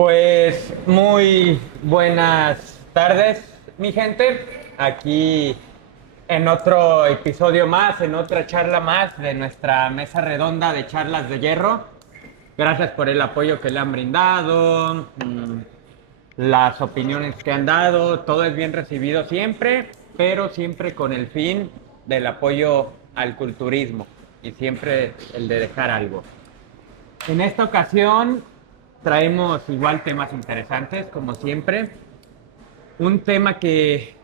Pues muy buenas tardes, mi gente. Aquí en otro episodio más, en otra charla más de nuestra mesa redonda de charlas de hierro. Gracias por el apoyo que le han brindado, las opiniones que han dado. Todo es bien recibido siempre, pero siempre con el fin del apoyo al culturismo y siempre el de dejar algo. En esta ocasión traemos igual temas interesantes, como siempre. Un tema que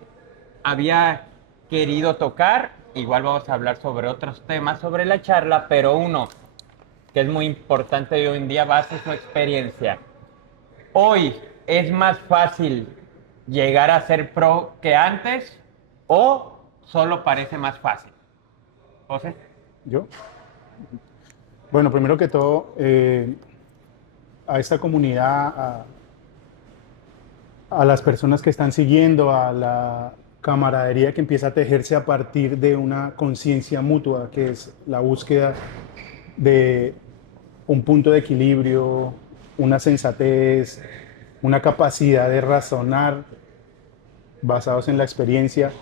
había querido tocar, igual vamos a hablar sobre otros temas sobre la charla, pero uno que es muy importante hoy en día va a ser su experiencia. Hoy es más fácil llegar a ser pro que antes o solo parece más fácil. José. ¿Yo? Bueno, primero que todo, a esta comunidad, a las personas que están siguiendo, a la camaradería que empieza a tejerse a partir de una conciencia mutua, que es la búsqueda de un punto de equilibrio, una sensatez, una capacidad de razonar basados en la experiencia.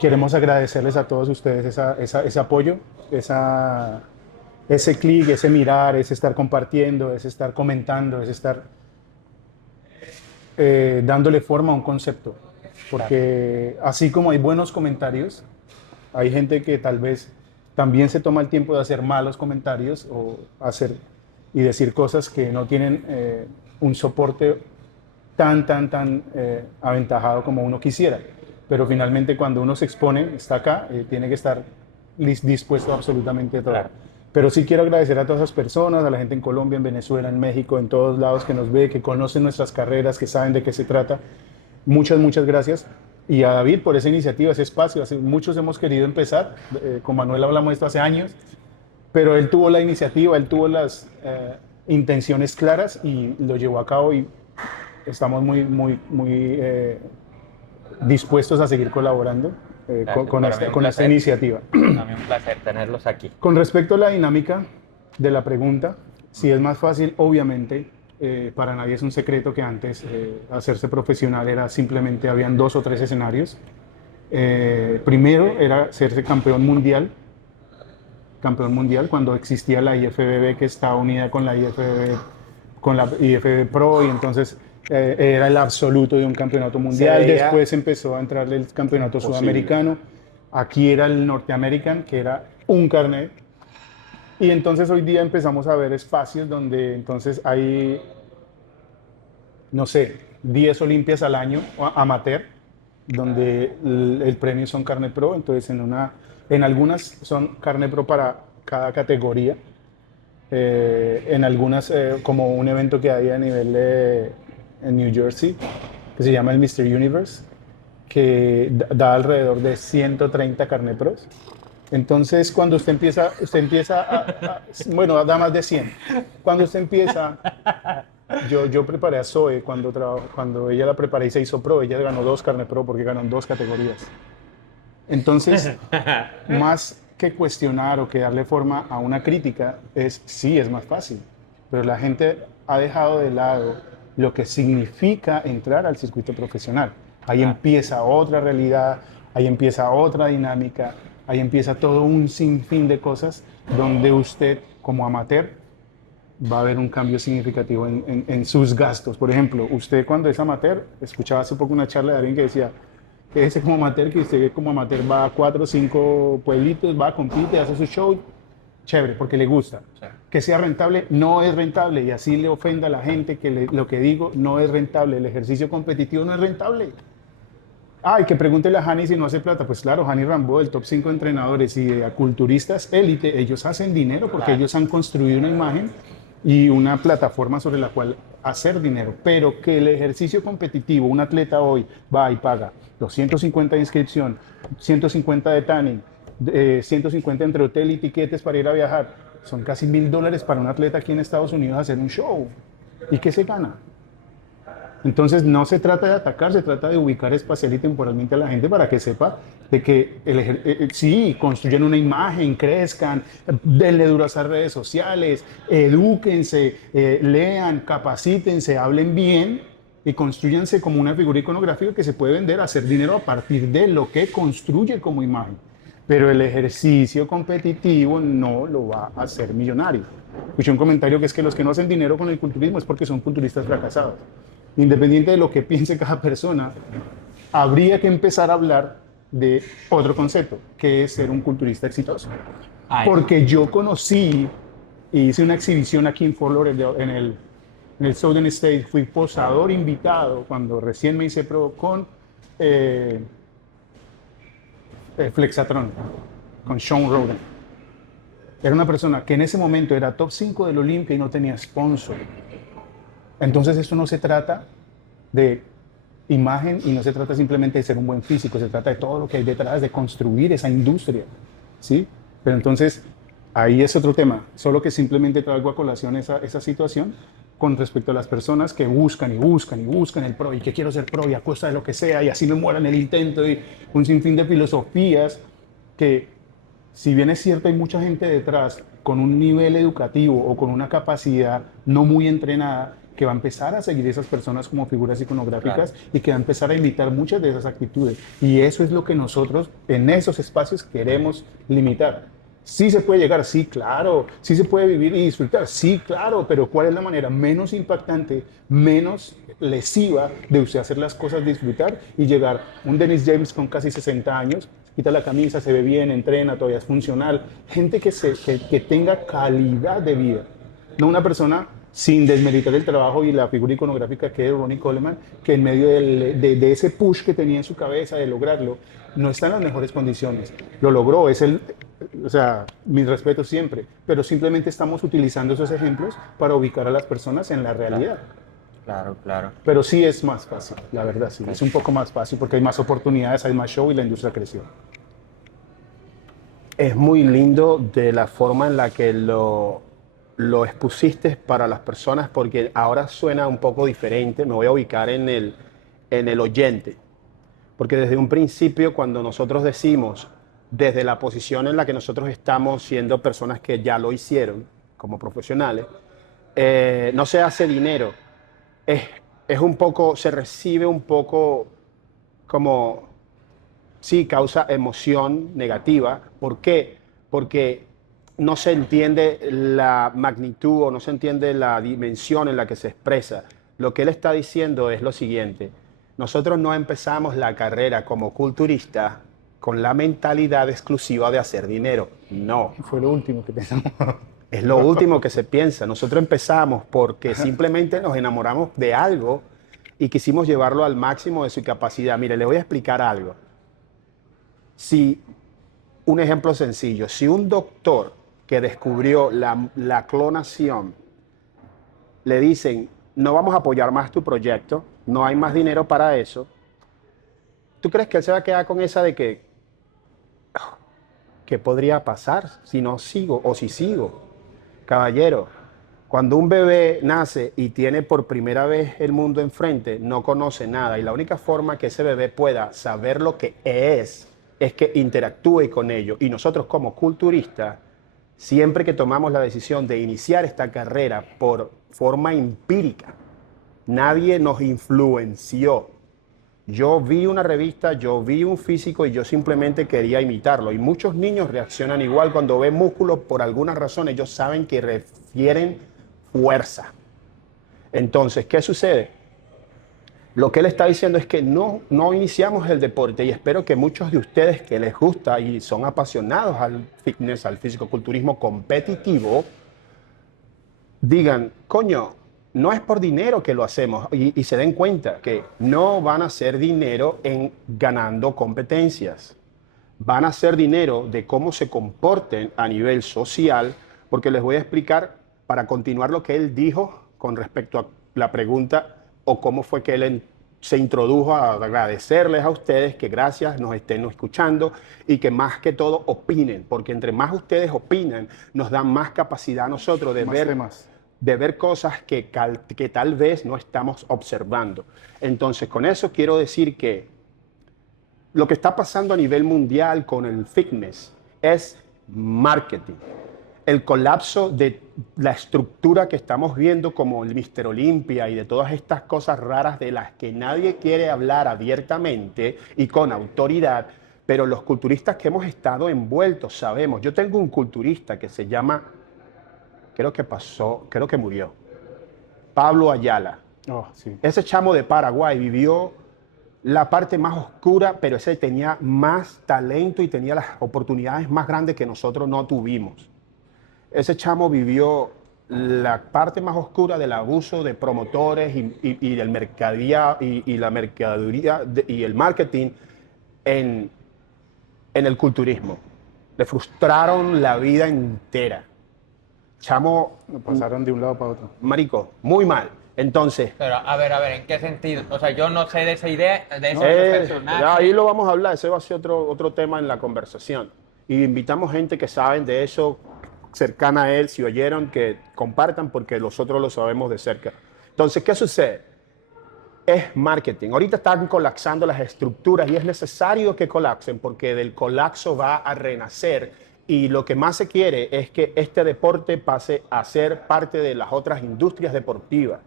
Queremos agradecerles a todos ustedes ese apoyo, ese clic, ese mirar, ese estar compartiendo, ese estar comentando, ese estar dándole forma a un concepto. Porque así como hay buenos comentarios, hay gente que tal vez también se toma el tiempo de hacer malos comentarios o hacer y decir cosas que no tienen un soporte tan aventajado como uno quisiera. Pero finalmente cuando uno se expone, está acá, tiene que estar dispuesto a absolutamente todo. Claro. Pero sí quiero agradecer a todas esas personas, a la gente en Colombia, en Venezuela, en México, en todos lados que nos ve, que conocen nuestras carreras, que saben de qué se trata. Muchas gracias. Y a David por esa iniciativa, ese espacio. Muchos hemos querido empezar, con Manuel hablamos de esto hace años, pero él tuvo la iniciativa, él tuvo las intenciones claras y lo llevó a cabo y estamos muy dispuestos a seguir colaborando con esta iniciativa. También un placer tenerlos aquí. Con respecto a la dinámica de la pregunta, si es más fácil, obviamente, para nadie es un secreto que antes hacerse profesional era simplemente, habían 2 o 3 escenarios. Primero era hacerse campeón mundial cuando existía la IFBB, que está unida con la IFBB Pro, y entonces era el absoluto de un campeonato mundial. Después empezó a entrar el campeonato sudamericano. Aquí era el Norteamerican, que era un carnet. Y entonces hoy día empezamos a ver espacios donde entonces hay, no sé, 10 Olimpias al año amateur, donde el premio son carnet pro. Entonces en algunas son carnet pro para cada categoría. En algunas, como un evento que hay a nivel en New Jersey, que se llama el Mr. Universe, que da alrededor de 130 carnet pros. Entonces, cuando usted empieza bueno, da más de 100. Cuando usted empieza, yo preparé a Zoe cuando ella la preparé y se hizo pro, ella ganó 2 carnet pro porque ganó en 2 categorías. Entonces, más que cuestionar o que darle forma a una crítica, sí, es más fácil, pero la gente ha dejado de lado lo que significa entrar al circuito profesional. Ahí empieza otra realidad, ahí empieza otra dinámica, ahí empieza todo un sinfín de cosas donde usted, como amateur, va a haber un cambio significativo en sus gastos. Por ejemplo, usted cuando es amateur, escuchaba hace poco una charla de alguien que decía que ese como amateur, que usted como amateur va a 4 o 5 pueblitos, va, compite, hace su show, chévere, porque le gusta. Sí. Que sea rentable, no es rentable, y así le ofenda a la gente lo que digo, no es rentable. El ejercicio competitivo no es rentable. Y que pregúntele a Hani si no hace plata. Pues claro, Hani Rambo, el top 5 entrenadores y de culturistas élite, ellos hacen dinero porque ellos han construido una imagen y una plataforma sobre la cual hacer dinero. Pero que el ejercicio competitivo, un atleta hoy va y paga 250 de inscripción, 150 de tanning, 150 entre hotel y tiquetes para ir a viajar, son casi $1,000 para un atleta aquí en Estados Unidos hacer un show. ¿Y qué se gana? Entonces no se trata de atacar, se trata de ubicar espacial y temporalmente a la gente para que sepa de que sí, construyan una imagen, crezcan, denle duro a esas redes sociales, edúquense, lean, capacítense, hablen bien y construyanse como una figura iconográfica que se puede vender, hacer dinero a partir de lo que construye como imagen. Pero el ejercicio competitivo no lo va a hacer millonario. Escuché un comentario que es que los que no hacen dinero con el culturismo es porque son culturistas fracasados. Independiente de lo que piense cada persona, habría que empezar a hablar de otro concepto, que es ser un culturista exitoso. Porque yo conocí y hice una exhibición aquí en Fort Lauderdale, en el Southern State, fui posador invitado cuando recién me hice pro con Flexatron, con Sean Roden. Era una persona que en ese momento era top 5 del Olimpia y no tenía sponsor. Entonces esto no se trata de imagen y no se trata simplemente de ser un buen físico, se trata de todo lo que hay detrás de construir esa industria, ¿sí? Pero entonces ahí es otro tema, solo que simplemente traigo a colación esa situación con respecto a las personas que buscan y buscan y buscan el pro y que quiero ser pro y a costa de lo que sea y así me muera en el intento y un sinfín de filosofías que, si bien es cierto, hay mucha gente detrás con un nivel educativo o con una capacidad no muy entrenada que va a empezar a seguir esas personas como figuras iconográficas, claro, y que va a empezar a imitar muchas de esas actitudes. Y eso es lo que nosotros en esos espacios queremos limitar. Sí se puede llegar, sí, claro. Sí se puede vivir y disfrutar, sí, claro. Pero ¿cuál es la manera menos impactante, menos lesiva de usted hacer las cosas, disfrutar y llegar? Un Dennis James con casi 60 años, quita la camisa, se ve bien, entrena, todavía es funcional. Gente que tenga calidad de vida. No una persona, sin desmeritar el trabajo y la figura iconográfica que es Ronnie Coleman, que en medio de ese push que tenía en su cabeza de lograrlo, no está en las mejores condiciones. Lo logró, o sea, mis respetos siempre, pero simplemente estamos utilizando esos ejemplos para ubicar a las personas en la realidad. Claro, claro. Pero sí es más fácil, la verdad, sí. Es un poco más fácil porque hay más oportunidades, hay más show y la industria creció. Es muy lindo de la forma en la que lo expusiste para las personas, porque ahora suena un poco diferente. Me voy a ubicar en el oyente, porque desde un principio, cuando nosotros decimos, desde la posición en la que nosotros estamos siendo personas que ya lo hicieron como profesionales, no se hace dinero, es un poco, se recibe un poco como, sí, causa emoción negativa. ¿Por qué? Porque no se entiende la magnitud o no se entiende la dimensión en la que se expresa. Lo que él está diciendo es lo siguiente: nosotros no empezamos la carrera como culturistas con la mentalidad exclusiva de hacer dinero. No. Fue lo último que pensamos. Es lo último que se piensa. Nosotros empezamos porque simplemente nos enamoramos de algo y quisimos llevarlo al máximo de su capacidad. Mire, le voy a explicar algo. Un ejemplo sencillo. Si un doctor que descubrió la clonación le dicen, no vamos a apoyar más tu proyecto, no hay más dinero para eso, ¿tú crees que él se va a quedar con esa de que ¿qué podría pasar si no sigo o si sigo? Caballero, cuando un bebé nace y tiene por primera vez el mundo enfrente, no conoce nada, y la única forma que ese bebé pueda saber lo que es que interactúe con ello. Y nosotros como culturistas, siempre que tomamos la decisión de iniciar esta carrera por forma empírica, nadie nos influenció. Yo vi una revista, yo vi un físico y yo simplemente quería imitarlo. Y muchos niños reaccionan igual cuando ven músculos por alguna razón. Ellos saben que refieren fuerza. Entonces, ¿qué sucede? Lo que él está diciendo es que no iniciamos el deporte, y espero que muchos de ustedes que les gusta y son apasionados al fitness, al fisicoculturismo competitivo, digan, coño, no es por dinero que lo hacemos, y se den cuenta que no van a hacer dinero en ganando competencias. Van a hacer dinero de cómo se comporten a nivel social, porque les voy a explicar, para continuar lo que él dijo con respecto a la pregunta o cómo fue que él se introdujo, a agradecerles a ustedes que gracias nos estén escuchando y que más que todo opinen, porque entre más ustedes opinan, nos dan más capacidad a nosotros de más ver temas. de ver cosas que tal vez no estamos observando. Entonces, con eso quiero decir que lo que está pasando a nivel mundial con el fitness es marketing. El colapso de la estructura que estamos viendo como el Mr. Olympia y de todas estas cosas raras de las que nadie quiere hablar abiertamente y con autoridad, pero los culturistas que hemos estado envueltos sabemos. Yo tengo un culturista que se llama, creo que murió, Pablo Ayala. Oh, sí. Ese chamo de Paraguay vivió la parte más oscura, pero ese tenía más talento y tenía las oportunidades más grandes que nosotros no tuvimos. Ese chamo vivió la parte más oscura del abuso de promotores y del mercadía y la mercadería y el marketing en el culturismo. Le frustraron la vida entera. Chamo, Lo pasaron de un lado para otro. marico, muy mal. Entonces, Pero, a ver, ¿en qué sentido? O sea, yo no sé de esa idea, de ese personaje. ya ahí lo vamos a hablar, ese va a ser otro tema en la conversación. Y invitamos gente que saben de eso, cercana a él, si oyeron, que compartan porque nosotros lo sabemos de cerca. Entonces, ¿qué sucede? Es marketing. Ahorita están colapsando las estructuras y es necesario que colapsen porque del colapso va a renacer y lo que más se quiere es que este deporte pase a ser parte de las otras industrias deportivas.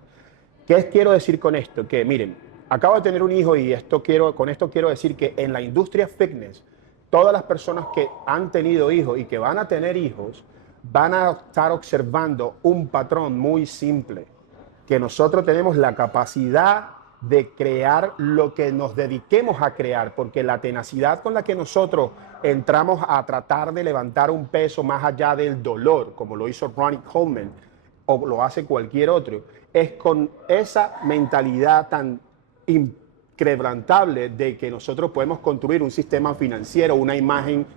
¿Qué quiero decir con esto? Que miren, acabo de tener un hijo y con esto quiero decir que en la industria fitness, todas las personas que han tenido hijos y que van a tener hijos van a estar observando un patrón muy simple, que nosotros tenemos la capacidad de crear lo que nos dediquemos a crear, porque la tenacidad con la que nosotros entramos a tratar de levantar un peso más allá del dolor, como lo hizo Ronnie Coleman o lo hace cualquier otro, es con esa mentalidad tan inquebrantable de que nosotros podemos construir un sistema financiero, una imagen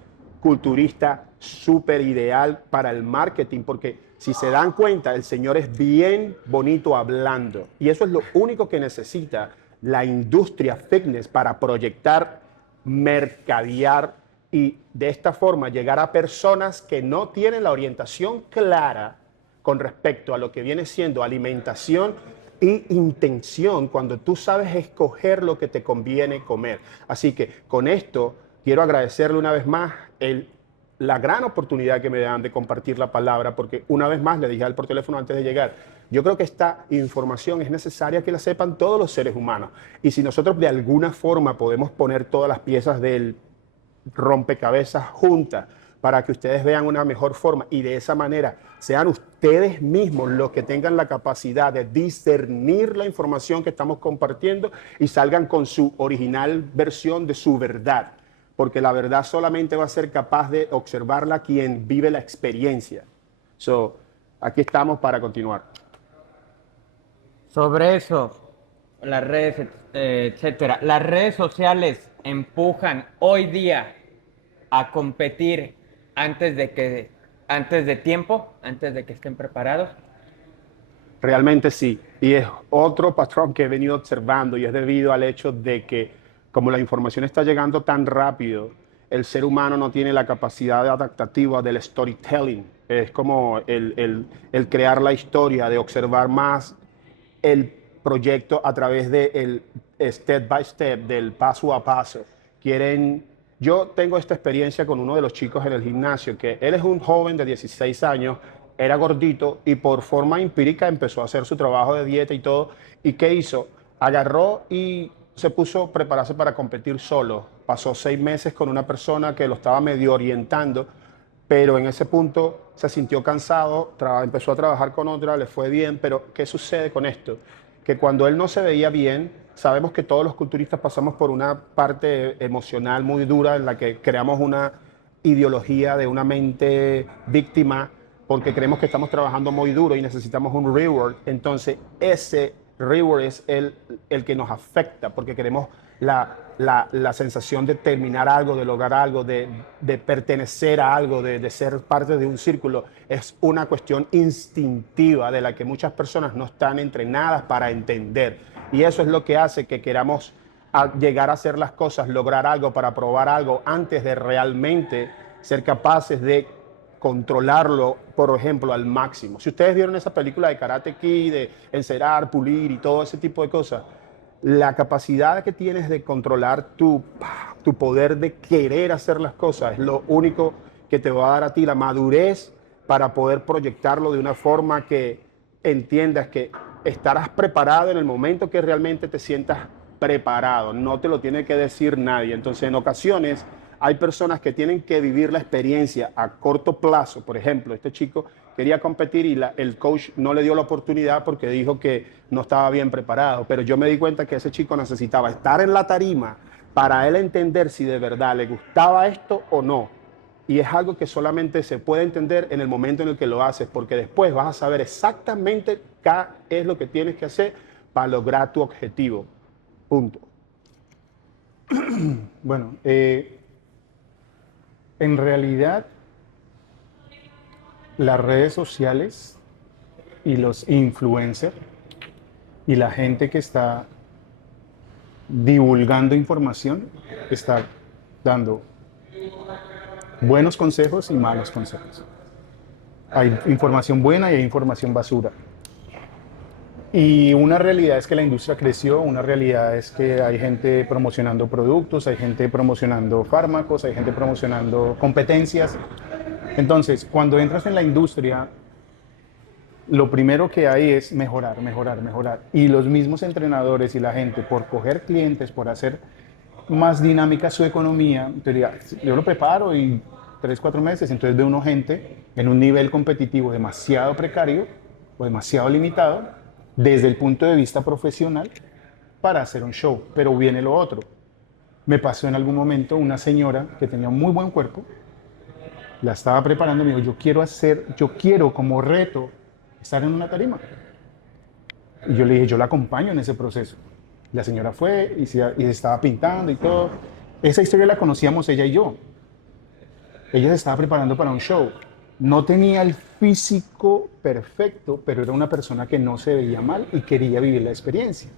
culturista súper ideal para el marketing, porque si se dan cuenta, el señor es bien bonito hablando y eso es lo único que necesita la industria fitness para proyectar, mercadear y de esta forma llegar a personas que no tienen la orientación clara con respecto a lo que viene siendo alimentación y intención cuando tú sabes escoger lo que te conviene comer. Así que con esto quiero agradecerle una vez más la gran oportunidad que me dan de compartir la palabra, porque una vez más le dije a él por teléfono antes de llegar, yo creo que esta información es necesaria que la sepan todos los seres humanos. Y si nosotros de alguna forma podemos poner todas las piezas del rompecabezas juntas para que ustedes vean una mejor forma y de esa manera sean ustedes mismos los que tengan la capacidad de discernir la información que estamos compartiendo y salgan con su original versión de su verdad. Porque la verdad solamente va a ser capaz de observarla quien vive la experiencia. Aquí estamos para continuar. Sobre eso, las redes, etcétera. Las redes sociales empujan hoy día a competir antes de que estén preparados. Realmente sí. Y es otro patrón que he venido observando y es debido al hecho de que como la información está llegando tan rápido, el ser humano no tiene la capacidad adaptativa del storytelling. Es como el crear la historia, de observar más el proyecto a través del step by step, del paso a paso. Yo tengo esta experiencia con uno de los chicos en el gimnasio, que él es un joven de 16 años, era gordito y por forma empírica empezó a hacer su trabajo de dieta y todo. ¿Y qué hizo? Agarró y se puso a prepararse para competir solo. Pasó 6 meses con una persona que lo estaba medio orientando, pero en ese punto se sintió cansado, empezó a trabajar con otra, le fue bien, pero ¿qué sucede con esto? Que cuando él no se veía bien, sabemos que todos los culturistas pasamos por una parte emocional muy dura en la que creamos una ideología de una mente víctima porque creemos que estamos trabajando muy duro y necesitamos un reward. Entonces ese reward es el que nos afecta porque queremos la sensación de terminar algo, de lograr algo, de pertenecer a algo, de ser parte de un círculo. Es una cuestión instintiva de la que muchas personas no están entrenadas para entender. Y eso es lo que hace que queramos llegar a hacer las cosas, lograr algo para probar algo antes de realmente ser capaces de controlarlo, por ejemplo, al máximo. Si ustedes vieron esa película de Karate Kid, de encerar, pulir y todo ese tipo de cosas, la capacidad que tienes de controlar tu poder de querer hacer las cosas es lo único que te va a dar a ti la madurez para poder proyectarlo de una forma que entiendas que estarás preparado en el momento que realmente te sientas preparado. No te lo tiene que decir nadie. Entonces, en ocasiones hay personas que tienen que vivir la experiencia a corto plazo. Por ejemplo, este chico quería competir y el coach no le dio la oportunidad porque dijo que no estaba bien preparado. Pero yo me di cuenta que ese chico necesitaba estar en la tarima para él entender si de verdad le gustaba esto o no. Y es algo que solamente se puede entender en el momento en el que lo haces, porque después vas a saber exactamente qué es lo que tienes que hacer para lograr tu objetivo. Punto. Bueno, en realidad las redes sociales y los influencers y la gente que está divulgando información está dando buenos consejos y malos consejos. Hay información buena y hay información basura. Y una realidad es que la industria creció, una realidad es que hay gente promocionando productos, hay gente promocionando fármacos, hay gente promocionando competencias. Entonces, cuando entras en la industria, lo primero que hay es mejorar, mejorar, mejorar. Y los mismos entrenadores y la gente, por coger clientes, por hacer más dinámica su economía, te diga, yo lo preparo y 3, 4 meses, entonces ve uno gente en un nivel competitivo demasiado precario o demasiado limitado desde el punto de vista profesional para hacer un show. Pero viene lo otro. Me pasó en algún momento una señora que tenía un muy buen cuerpo, la estaba preparando, me dijo, yo quiero como reto estar en una tarima. Y yo le dije, yo la acompaño en ese proceso. La señora fue y se estaba pintando y todo. Esa historia la conocíamos ella y yo. Ella se estaba preparando para un show. No tenía el físico perfecto, pero era una persona que no se veía mal y quería vivir la experiencia.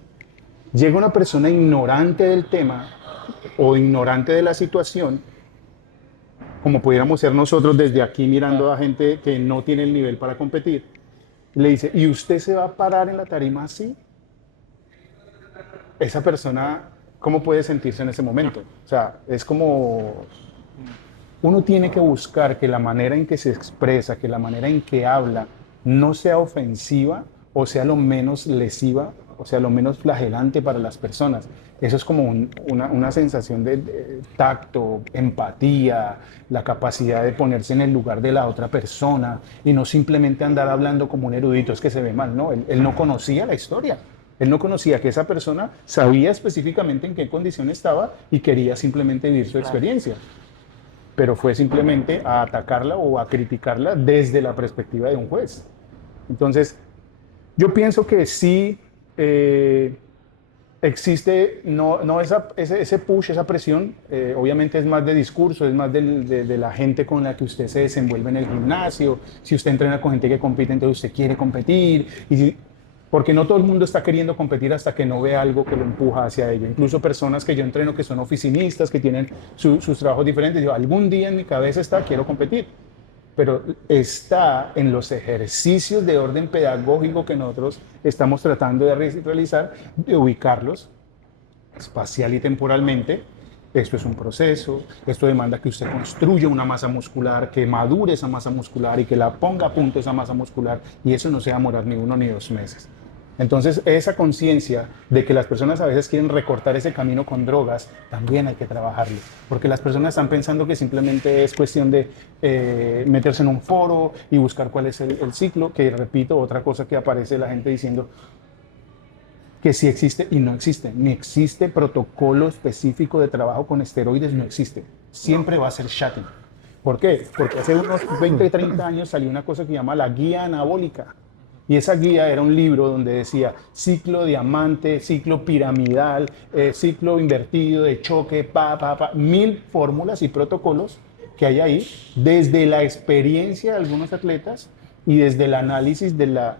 Llega una persona ignorante del tema o ignorante de la situación, como pudiéramos ser nosotros desde aquí mirando a gente que no tiene el nivel para competir, y le dice, ¿y usted se va a parar en la tarima así? Esa persona, ¿cómo puede sentirse en ese momento? O sea, es como... Uno tiene que buscar que la manera en que se expresa, que la manera en que habla, no sea ofensiva o sea lo menos lesiva, o sea lo menos flagelante para las personas. Eso es como una sensación de tacto, empatía, la capacidad de ponerse en el lugar de la otra persona y no simplemente andar hablando como un erudito, es que se ve mal, ¿no? Él no conocía la historia. Él no conocía que esa persona sabía específicamente en qué condición estaba y quería simplemente vivir su experiencia. Pero fue simplemente a atacarla o a criticarla desde la perspectiva de un juez. Entonces, yo pienso que sí existe ese push, esa presión, obviamente es más de discurso, es más de la gente con la que usted se desenvuelve en el gimnasio. Si usted entrena con gente que compite, entonces usted quiere competir. Porque no todo el mundo está queriendo competir hasta que no ve algo que lo empuja hacia ello. Incluso personas que yo entreno que son oficinistas, que tienen sus trabajos diferentes. Yo algún día en mi cabeza quiero competir. Pero está en los ejercicios de orden pedagógico que nosotros estamos tratando de realizar, de ubicarlos espacial y temporalmente. Esto es un proceso, esto demanda que usted construya una masa muscular, que madure esa masa muscular y que la ponga a punto esa masa muscular, y eso no se va a demorar ni 1 ni 2 meses. Entonces, esa conciencia de que las personas a veces quieren recortar ese camino con drogas, también hay que trabajarlo, porque las personas están pensando que simplemente es cuestión de meterse en un foro y buscar cuál es el ciclo, que repito, otra cosa que aparece la gente diciendo, que sí existe y no existe, ni existe protocolo específico de trabajo con esteroides, no existe, siempre va a ser shutting. ¿Por qué? Porque hace unos 20, 30 años salió una cosa que se llama la guía anabólica, y esa guía era un libro donde decía ciclo diamante, ciclo piramidal, ciclo invertido de choque, 1000 fórmulas y protocolos que hay ahí, desde la experiencia de algunos atletas y desde el análisis de la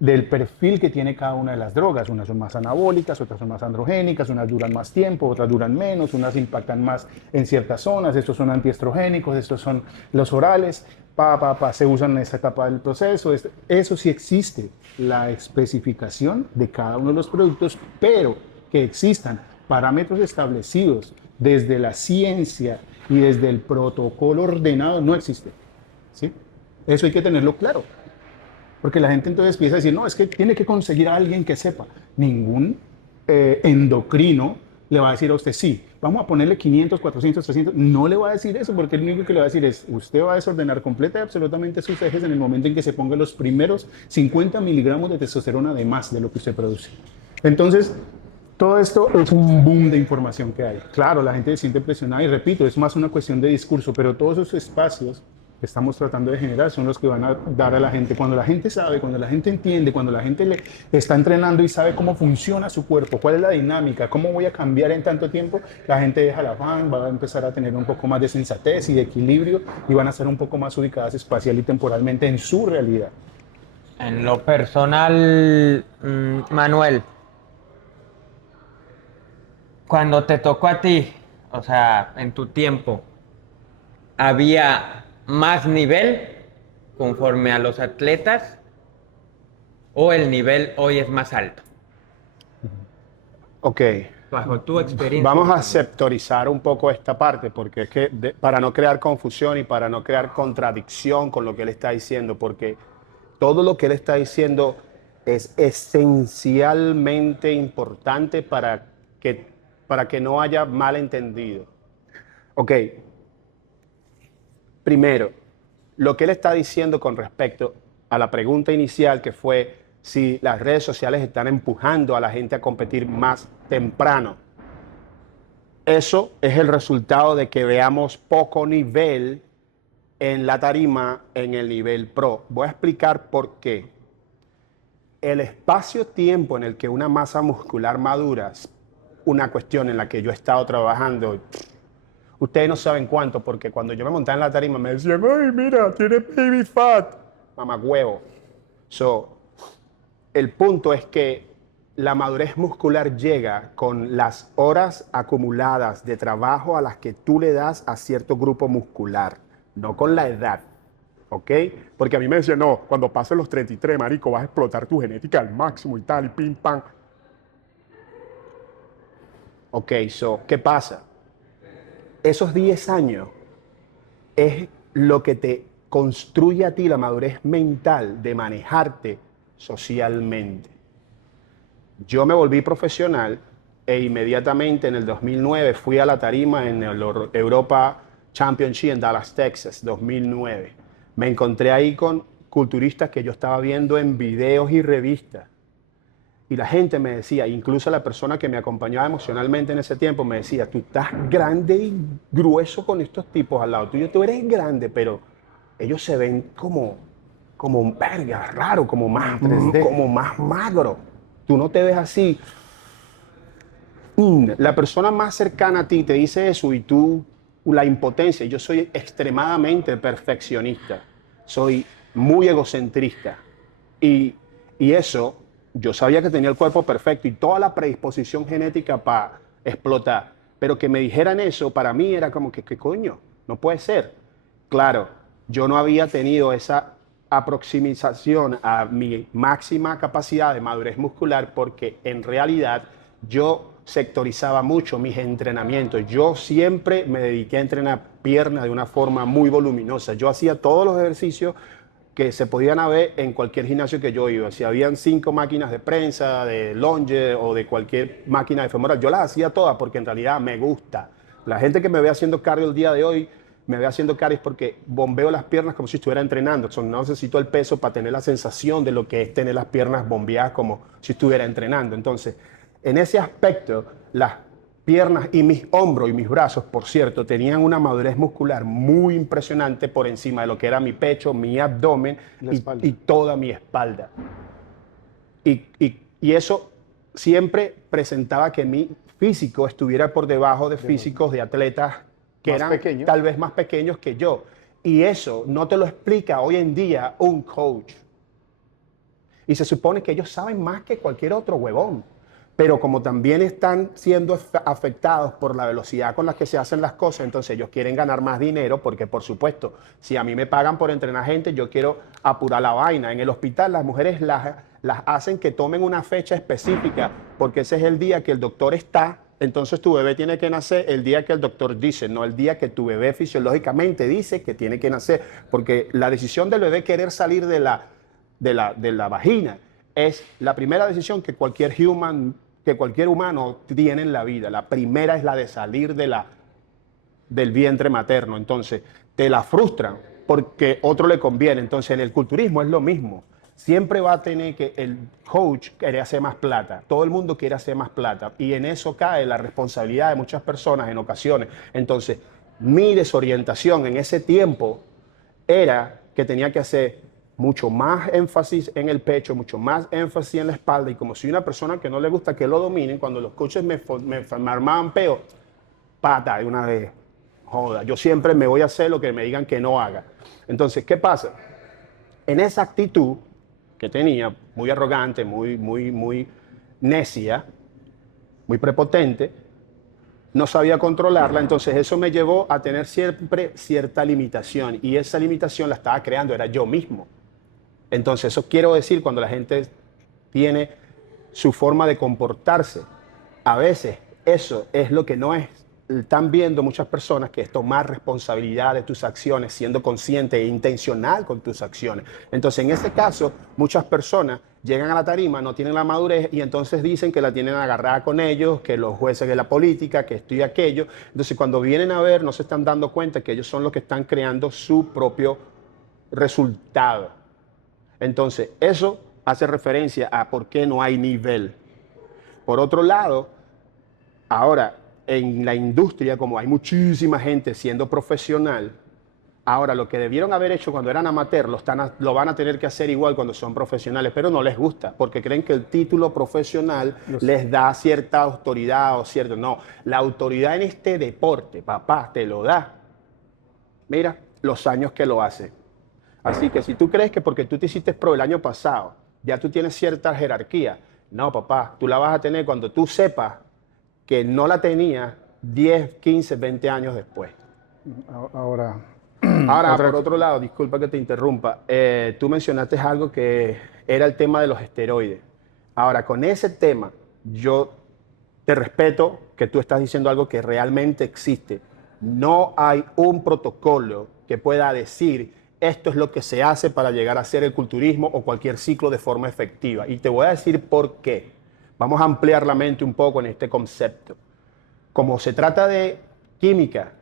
del perfil que tiene cada una de las drogas. Unas son más anabólicas, otras son más androgénicas, unas duran más tiempo, otras duran menos, unas impactan más en ciertas zonas, estos son antiestrogénicos, estos son los orales, se usan en esa etapa del proceso. Eso sí existe, la especificación de cada uno de los productos, pero que existan parámetros establecidos desde la ciencia y desde el protocolo ordenado no existe. ¿Sí? Eso hay que tenerlo claro. Porque la gente entonces empieza a decir, no, es que tiene que conseguir a alguien que sepa. Ningún endocrino le va a decir a usted, sí, vamos a ponerle 500, 400, 300. No le va a decir eso, porque el único que le va a decir es, usted va a desordenar completa y absolutamente sus ejes en el momento en que se ponga los primeros 50 miligramos de testosterona de más de lo que usted produce. Entonces, todo esto es un boom de información que hay. Claro, la gente se siente presionada y repito, es más una cuestión de discurso, pero todos esos espacios que estamos tratando de generar son los que van a dar a la gente. Cuando la gente sabe, cuando la gente entiende, cuando la gente le está entrenando y sabe cómo funciona su cuerpo, cuál es la dinámica, cómo voy a cambiar en tanto tiempo, la gente deja la afán, va a empezar a tener un poco más de sensatez y de equilibrio y van a ser un poco más ubicadas espacial y temporalmente en su realidad. En lo personal, Manuel, cuando te tocó a ti, o sea, en tu tiempo, ¿había más nivel conforme a los atletas o el nivel hoy es más alto? Ok. Bajo tu experiencia. Vamos a sectorizar un poco esta parte, porque es que para no crear confusión y para no crear contradicción con lo que él está diciendo, porque todo lo que él está diciendo es esencialmente importante para que no haya malentendido. Ok. Primero, lo que él está diciendo con respecto a la pregunta inicial, que fue si las redes sociales están empujando a la gente a competir más temprano. Eso es el resultado de que veamos poco nivel en la tarima en el nivel pro. Voy a explicar por qué. El espacio-tiempo en el que una masa muscular madura es una cuestión en la que yo he estado trabajando. Ustedes no saben cuánto, porque cuando yo me montaba en la tarima me decían, ay, mira, tiene baby fat. Mamagüevo. El punto es que la madurez muscular llega con las horas acumuladas de trabajo a las que tú le das a cierto grupo muscular, no con la edad. ¿Ok? Porque a mí me decían, no, cuando pases los 33, marico, vas a explotar tu genética al máximo y tal, y pim, pam. Ok, ¿qué pasa? Esos 10 años es lo que te construye a ti la madurez mental de manejarte socialmente. Yo me volví profesional e inmediatamente en el 2009 fui a la tarima en el Europa Championship en Dallas, Texas, 2009. Me encontré ahí con culturistas que yo estaba viendo en videos y revistas. Y la gente me decía, incluso la persona que me acompañaba emocionalmente en ese tiempo me decía, tú estás grande y grueso con estos tipos al lado tuyo, tú eres grande, pero ellos se ven como verga, raro, como más magro. Tú no te ves así. La persona más cercana a ti te dice eso y tú, la impotencia. Yo soy extremadamente perfeccionista, soy muy egocentrista y eso, yo sabía que tenía el cuerpo perfecto y toda la predisposición genética para explotar, pero que me dijeran eso para mí era como que, ¿qué coño? No puede ser. Claro, yo no había tenido esa aproximación a mi máxima capacidad de madurez muscular porque en realidad yo sectorizaba mucho mis entrenamientos. Yo siempre me dediqué a entrenar piernas de una forma muy voluminosa. Yo hacía todos los ejercicios que se podían ver en cualquier gimnasio que yo iba. Si habían 5 máquinas de prensa, de lunge o de cualquier máquina de femoral, yo las hacía todas porque en realidad me gusta. La gente que me ve haciendo cardio el día de hoy, me ve haciendo cardio porque bombeo las piernas como si estuviera entrenando. No necesito el peso para tener la sensación de lo que es tener las piernas bombeadas como si estuviera entrenando. Entonces, en ese aspecto, las piernas y mis hombros y mis brazos, por cierto, tenían una madurez muscular muy impresionante por encima de lo que era mi pecho, mi abdomen y toda mi espalda. Y eso siempre presentaba que mi físico estuviera por debajo de físicos de atletas que eran tal vez más pequeños que yo. Y eso no te lo explica hoy en día un coach. Y se supone que ellos saben más que cualquier otro huevón. Pero como también están siendo afectados por la velocidad con la que se hacen las cosas, entonces ellos quieren ganar más dinero porque, por supuesto, si a mí me pagan por entrenar gente, yo quiero apurar la vaina. En el hospital las mujeres las hacen que tomen una fecha específica porque ese es el día que el doctor está. Entonces tu bebé tiene que nacer el día que el doctor dice, no el día que tu bebé fisiológicamente dice que tiene que nacer. Porque la decisión del bebé querer salir de la vagina es la primera decisión que cualquier humano tiene en la vida. La primera es la de salir del vientre materno. Entonces, te la frustran porque otro le conviene. Entonces, en el culturismo es lo mismo. Siempre va a tener que el coach quiere hacer más plata. Todo el mundo quiere hacer más plata. Y en eso cae la responsabilidad de muchas personas en ocasiones. Entonces, mi desorientación en ese tiempo era que tenía que hacer mucho más énfasis en el pecho, mucho más énfasis en la espalda. Y como soy una persona que no le gusta que lo dominen, cuando los coaches me armaban peo, pata de una vez. Joda, yo siempre me voy a hacer lo que me digan que no haga. Entonces, ¿qué pasa? En esa actitud que tenía, muy arrogante, muy necia, muy prepotente, no sabía controlarla, entonces eso me llevó a tener siempre cierta limitación y esa limitación la estaba creando, era yo mismo. Entonces eso quiero decir cuando la gente tiene su forma de comportarse, a veces eso es lo que no están viendo muchas personas, que es tomar responsabilidad de tus acciones, siendo consciente e intencional con tus acciones. Entonces, en este caso, muchas personas llegan a la tarima, no tienen la madurez y entonces dicen que la tienen agarrada con ellos, que los jueces de la política, que esto y aquello. Entonces, cuando vienen a ver, no se están dando cuenta que ellos son los que están creando su propio resultado. Entonces, eso hace referencia a por qué no hay nivel. Por otro lado, ahora, en la industria, como hay muchísima gente siendo profesional, ahora lo que debieron haber hecho cuando eran amateur, lo van a tener que hacer igual cuando son profesionales, pero no les gusta, porque creen que el título profesional les da cierta autoridad o cierto... No, la autoridad en este deporte, papá, te lo da. Mira, los años que lo hace. Así que si tú crees que porque tú te hiciste pro el año pasado, ya tú tienes cierta jerarquía, no, papá, tú la vas a tener cuando tú sepas que no la tenía 10, 15, 20 años después. Ahora, por otro lado, disculpa que te interrumpa, tú mencionaste algo que era el tema de los esteroides. Ahora, con ese tema, yo te respeto que tú estás diciendo algo que realmente existe. No hay un protocolo que pueda decir esto es lo que se hace para llegar a hacer el culturismo o cualquier ciclo de forma efectiva. Y te voy a decir por qué. Vamos a ampliar la mente un poco en este concepto. Como se trata de química,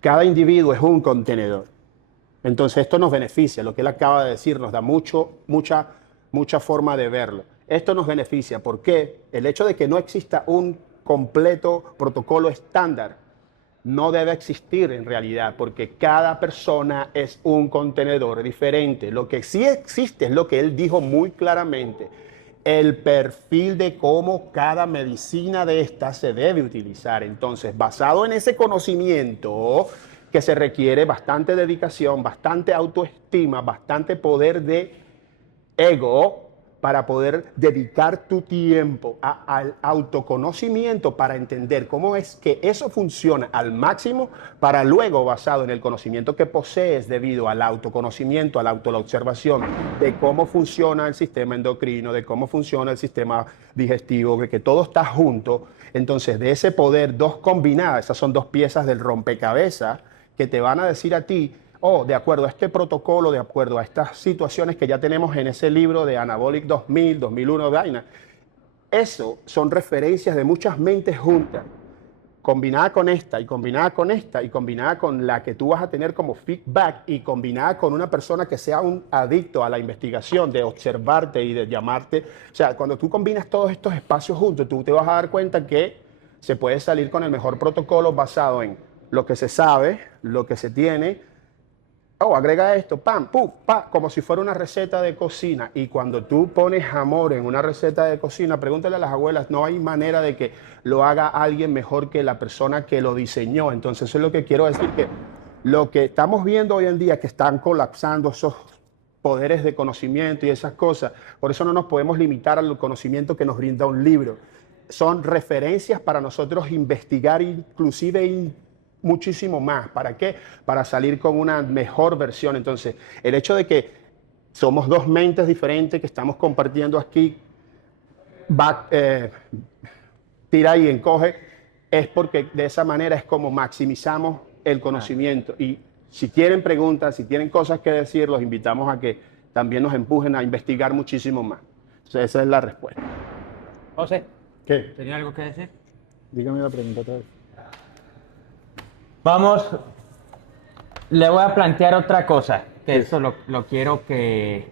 cada individuo es un contenedor. Entonces esto nos beneficia, lo que él acaba de decir nos da mucha forma de verlo. Esto nos beneficia porque el hecho de que no exista un completo protocolo estándar no debe existir en realidad, porque cada persona es un contenedor diferente. Lo que sí existe es lo que él dijo muy claramente, el perfil de cómo cada medicina de esta se debe utilizar. Entonces, basado en ese conocimiento que se requiere bastante dedicación, bastante autoestima, bastante poder de ego, para poder dedicar tu tiempo al autoconocimiento, para entender cómo es que eso funciona al máximo, para luego, basado en el conocimiento que posees debido al autoconocimiento, a la autoobservación de cómo funciona el sistema endocrino, de cómo funciona el sistema digestivo, de que todo está junto. Entonces, de ese poder, dos combinadas, esas son dos piezas del rompecabezas que te van a decir a ti, oh, de acuerdo a este protocolo, de acuerdo a estas situaciones que ya tenemos en ese libro de Anabolic 2000, 2001, vaina. Eso son referencias de muchas mentes juntas, combinada con esta y combinada con esta y combinada con la que tú vas a tener como feedback y combinada con una persona que sea un adicto a la investigación, de observarte y de llamarte. O sea, cuando tú combinas todos estos espacios juntos, tú te vas a dar cuenta que se puede salir con el mejor protocolo basado en lo que se sabe, lo que se tiene. Oh, agrega esto, pam, pum, pa, como si fuera una receta de cocina. Y cuando tú pones amor en una receta de cocina, pregúntale a las abuelas, no hay manera de que lo haga alguien mejor que la persona que lo diseñó. Entonces, eso es lo que quiero decir, que lo que estamos viendo hoy en día, que están colapsando esos poderes de conocimiento y esas cosas. Por eso no nos podemos limitar al conocimiento que nos brinda un libro. Son referencias para nosotros investigar, inclusive muchísimo más. ¿Para qué? Para salir con una mejor versión. Entonces, el hecho de que somos dos mentes diferentes que estamos compartiendo aquí, tira y encoge, es porque de esa manera es como maximizamos el conocimiento. Y si tienen preguntas, si tienen cosas que decir, los invitamos a que también nos empujen a investigar muchísimo más. Entonces, esa es la respuesta. José, ¿Qué? ¿tenía algo que decir? Dígame la pregunta otra vez. Vamos, le voy a plantear otra cosa, que eso lo quiero que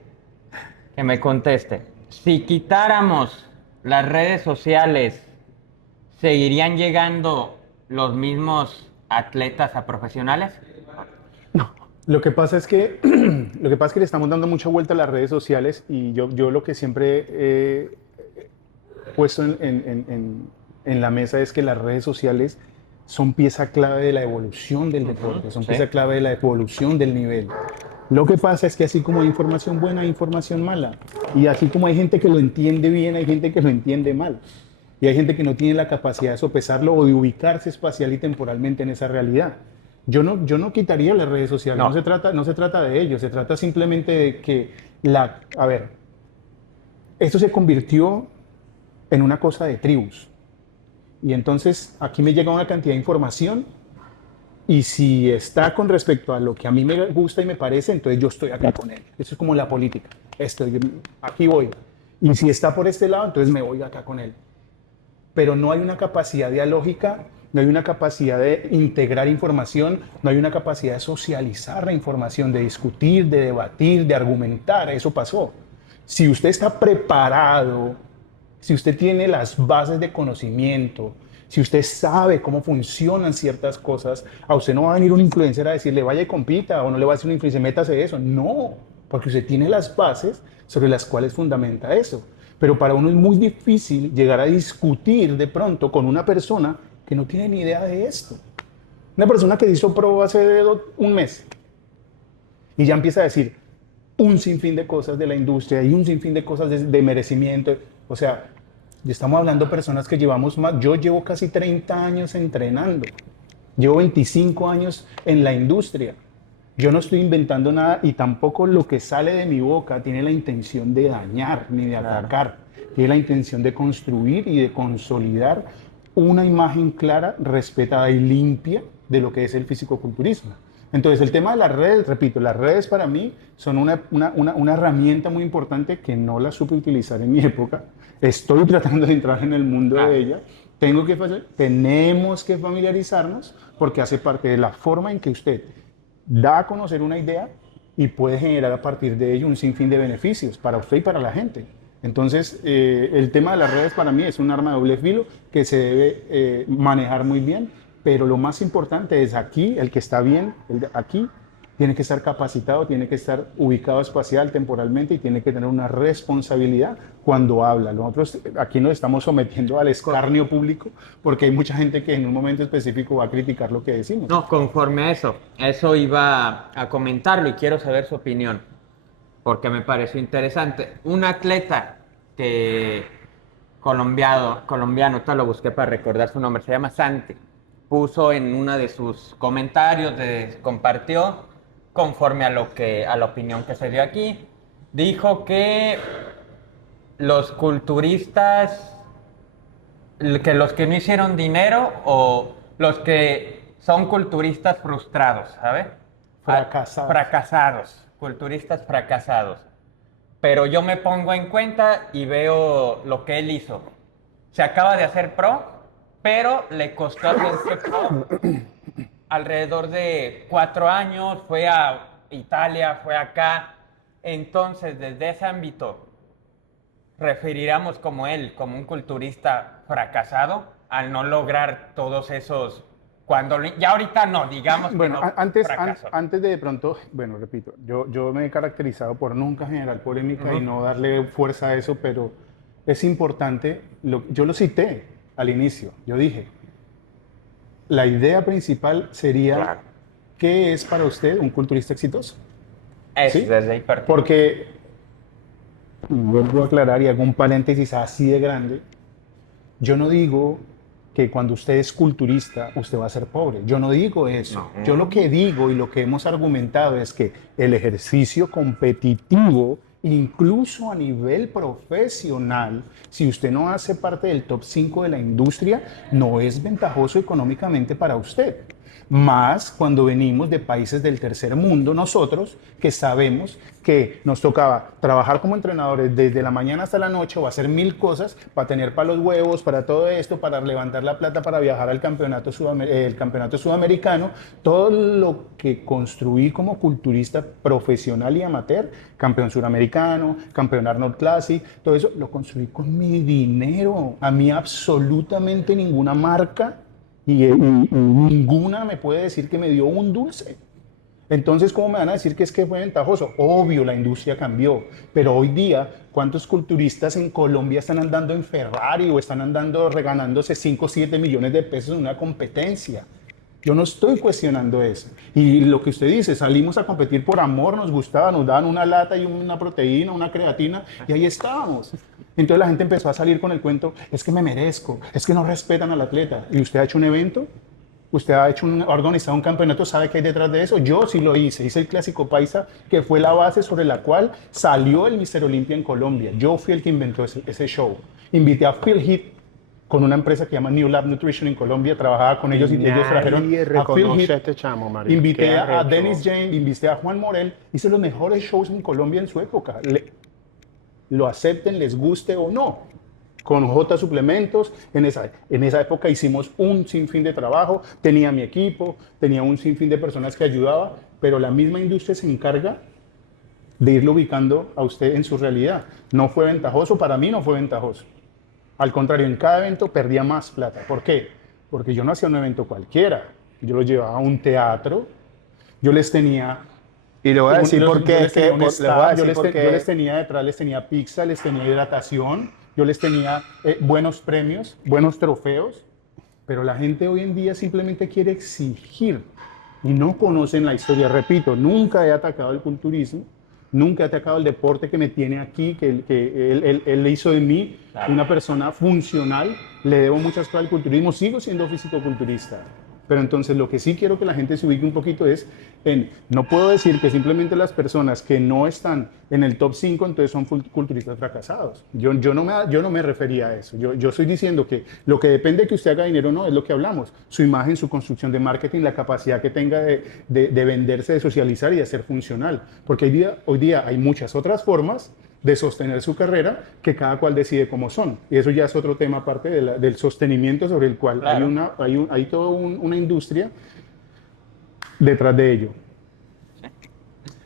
me conteste. Si quitáramos las redes sociales, ¿seguirían llegando los mismos atletas a profesionales? No. Lo que pasa es que le estamos dando mucha vuelta a las redes sociales y yo lo que siempre he puesto en la mesa es que las redes sociales son pieza clave de la evolución del deporte, son pieza clave de la evolución del nivel. Lo que pasa es que así como hay información buena, hay información mala. Y así como hay gente que lo entiende bien, hay gente que lo entiende mal. Y hay gente que no tiene la capacidad de sopesarlo o de ubicarse espacial y temporalmente en esa realidad. Yo no quitaría las redes sociales, no se trata de ello, se trata simplemente de que esto se convirtió en una cosa de tribus. Y entonces aquí me llega una cantidad de información y si está con respecto a lo que a mí me gusta y me parece, entonces yo estoy acá con él. Eso es como la política. Aquí voy. Y si está por este lado, entonces me voy acá con él. Pero no hay una capacidad dialógica, no hay una capacidad de integrar información, no hay una capacidad de socializar la información, de discutir, de debatir, de argumentar. Eso pasó. Si usted está preparado, si usted tiene las bases de conocimiento, si usted sabe cómo funcionan ciertas cosas, a usted no va a venir un influencer a decirle vaya y compita, o no le va a decir un influencer métase eso. No, porque usted tiene las bases sobre las cuales fundamenta eso. Pero para uno es muy difícil llegar a discutir de pronto con una persona que no tiene ni idea de esto. Una persona que hizo pro hace un mes y ya empieza a decir un sinfín de cosas de la industria y un sinfín de cosas de merecimiento. O sea, estamos hablando de personas que llevamos más. Yo llevo casi 30 años entrenando. Llevo 25 años en la industria. Yo no estoy inventando nada y tampoco lo que sale de mi boca tiene la intención de dañar ni de atacar. Tiene la intención de construir y de consolidar una imagen clara, respetada y limpia de lo que es el fisicoculturismo. Entonces, el tema de las redes, repito, las redes para mí son una herramienta muy importante que no la supe utilizar en mi época. Estoy tratando de entrar en el mundo de ella. Tenemos que familiarizarnos porque hace parte de la forma en que usted da a conocer una idea y puede generar a partir de ello un sinfín de beneficios para usted y para la gente. Entonces, el tema de las redes para mí es un arma de doble filo que se debe manejar muy bien, pero lo más importante es aquí, el que está bien, aquí, tiene que estar capacitado, tiene que estar ubicado espacial, temporalmente y tiene que tener una responsabilidad cuando habla. Nosotros aquí nos estamos sometiendo al escarnio público porque hay mucha gente que en un momento específico va a criticar lo que decimos. No, conforme a eso iba a comentarlo y quiero saber su opinión, porque me pareció interesante. Un atleta colombiano, te lo busqué para recordar su nombre, se llama Santi, puso en uno de sus comentarios, compartió conforme a la opinión que se dio aquí, dijo que los culturistas, que los que no hicieron dinero o los que son culturistas frustrados, ¿sabes? Fracasados, culturistas fracasados. Pero yo me pongo en cuenta y veo lo que él hizo. Se acaba de hacer pro, pero le costó hacerse pro alrededor de 4 años, fue a Italia, fue acá. Entonces, desde ese ámbito, referiríamos como él, como un culturista fracasado, al no lograr todos esos... ya ahorita no, digamos que bueno, no antes de pronto, bueno, repito, yo me he caracterizado por nunca generar polémica y no darle fuerza a eso, pero es importante, yo lo cité al inicio, yo dije, la idea principal sería, ¿qué es para usted un culturista exitoso? Eso, ¿sí? desde ahí partimos. Porque, vuelvo a aclarar y hago un paréntesis así de grande, yo no digo que cuando usted es culturista, usted va a ser pobre. Yo no digo eso. No. Yo lo que digo y lo que hemos argumentado es que el ejercicio competitivo, incluso a nivel profesional, si usted no hace parte del top 5 de la industria, no es ventajoso económicamente para usted. Más cuando venimos de países del tercer mundo, nosotros que sabemos que nos tocaba trabajar como entrenadores desde la mañana hasta la noche o hacer 1000 cosas para tener para los huevos, para todo esto, para levantar la plata, para viajar al campeonato, el campeonato sudamericano, todo lo que construí como culturista profesional y amateur, campeón suramericano, campeón Arnold Classic, todo eso lo construí con mi dinero. A mí absolutamente ninguna marca y ninguna me puede decir que me dio un dulce. Entonces, ¿cómo me van a decir que es que fue ventajoso? Obvio, la industria cambió, pero hoy día, ¿cuántos culturistas en Colombia están andando en Ferrari o están andando regalándose 5 o 7 millones de pesos en una competencia? Yo no estoy cuestionando eso. Y lo que usted dice, salimos a competir por amor, nos gustaba, nos daban una lata y una proteína, una creatina, y ahí estábamos. Entonces la gente empezó a salir con el cuento, es que me merezco, es que no respetan al atleta. ¿Y usted ha hecho un evento? ¿Usted ha organizado un campeonato? ¿Sabe qué hay detrás de eso? Yo sí lo hice el Clásico Paisa, que fue la base sobre la cual salió el Mister Olympia en Colombia. Yo fui el que inventó ese show. Invité a Phil Heath, con una empresa que se llama New Lab Nutrition en Colombia, trabajaba con ellos y ellos trajeron a Phil Heath. Este chamo, marico. Invité a Dennis James, invité a Juan Morel, hice los mejores shows en Colombia en su época. Lo acepten, les guste o no. Con J Suplementos, en esa época hicimos un sinfín de trabajo, tenía mi equipo, tenía un sinfín de personas que ayudaba, pero la misma industria se encarga de irlo ubicando a usted en su realidad. No fue ventajoso, para mí no fue ventajoso. Al contrario, en cada evento perdía más plata. ¿Por qué? Porque yo no hacía un evento cualquiera. Yo los llevaba a un teatro, yo les tenía... Y le voy a decir por qué. Yo les tenía detrás, les tenía pizza, les tenía hidratación, yo les tenía buenos premios, buenos trofeos, pero la gente hoy en día simplemente quiere exigir y no conocen la historia. Repito, nunca he atacado el culturismo, nunca he atacado el deporte que me tiene aquí, que él hizo de mí una persona funcional. Le debo muchas cosas al culturismo, sigo siendo fisicoculturista. Pero entonces lo que sí quiero que la gente se ubique un poquito es en, no puedo decir que simplemente las personas que no están en el top 5 entonces son culturistas fracasados. Yo no me refería a eso. Yo estoy diciendo que lo que depende de que usted haga dinero o no es lo que hablamos. Su imagen, su construcción de marketing, la capacidad que tenga de venderse, de socializar y de ser funcional. Porque hoy día hay muchas otras formas de sostener su carrera, que cada cual decide cómo son. Y eso ya es otro tema aparte del sostenimiento sobre el cual claro, hay toda una industria detrás de ello.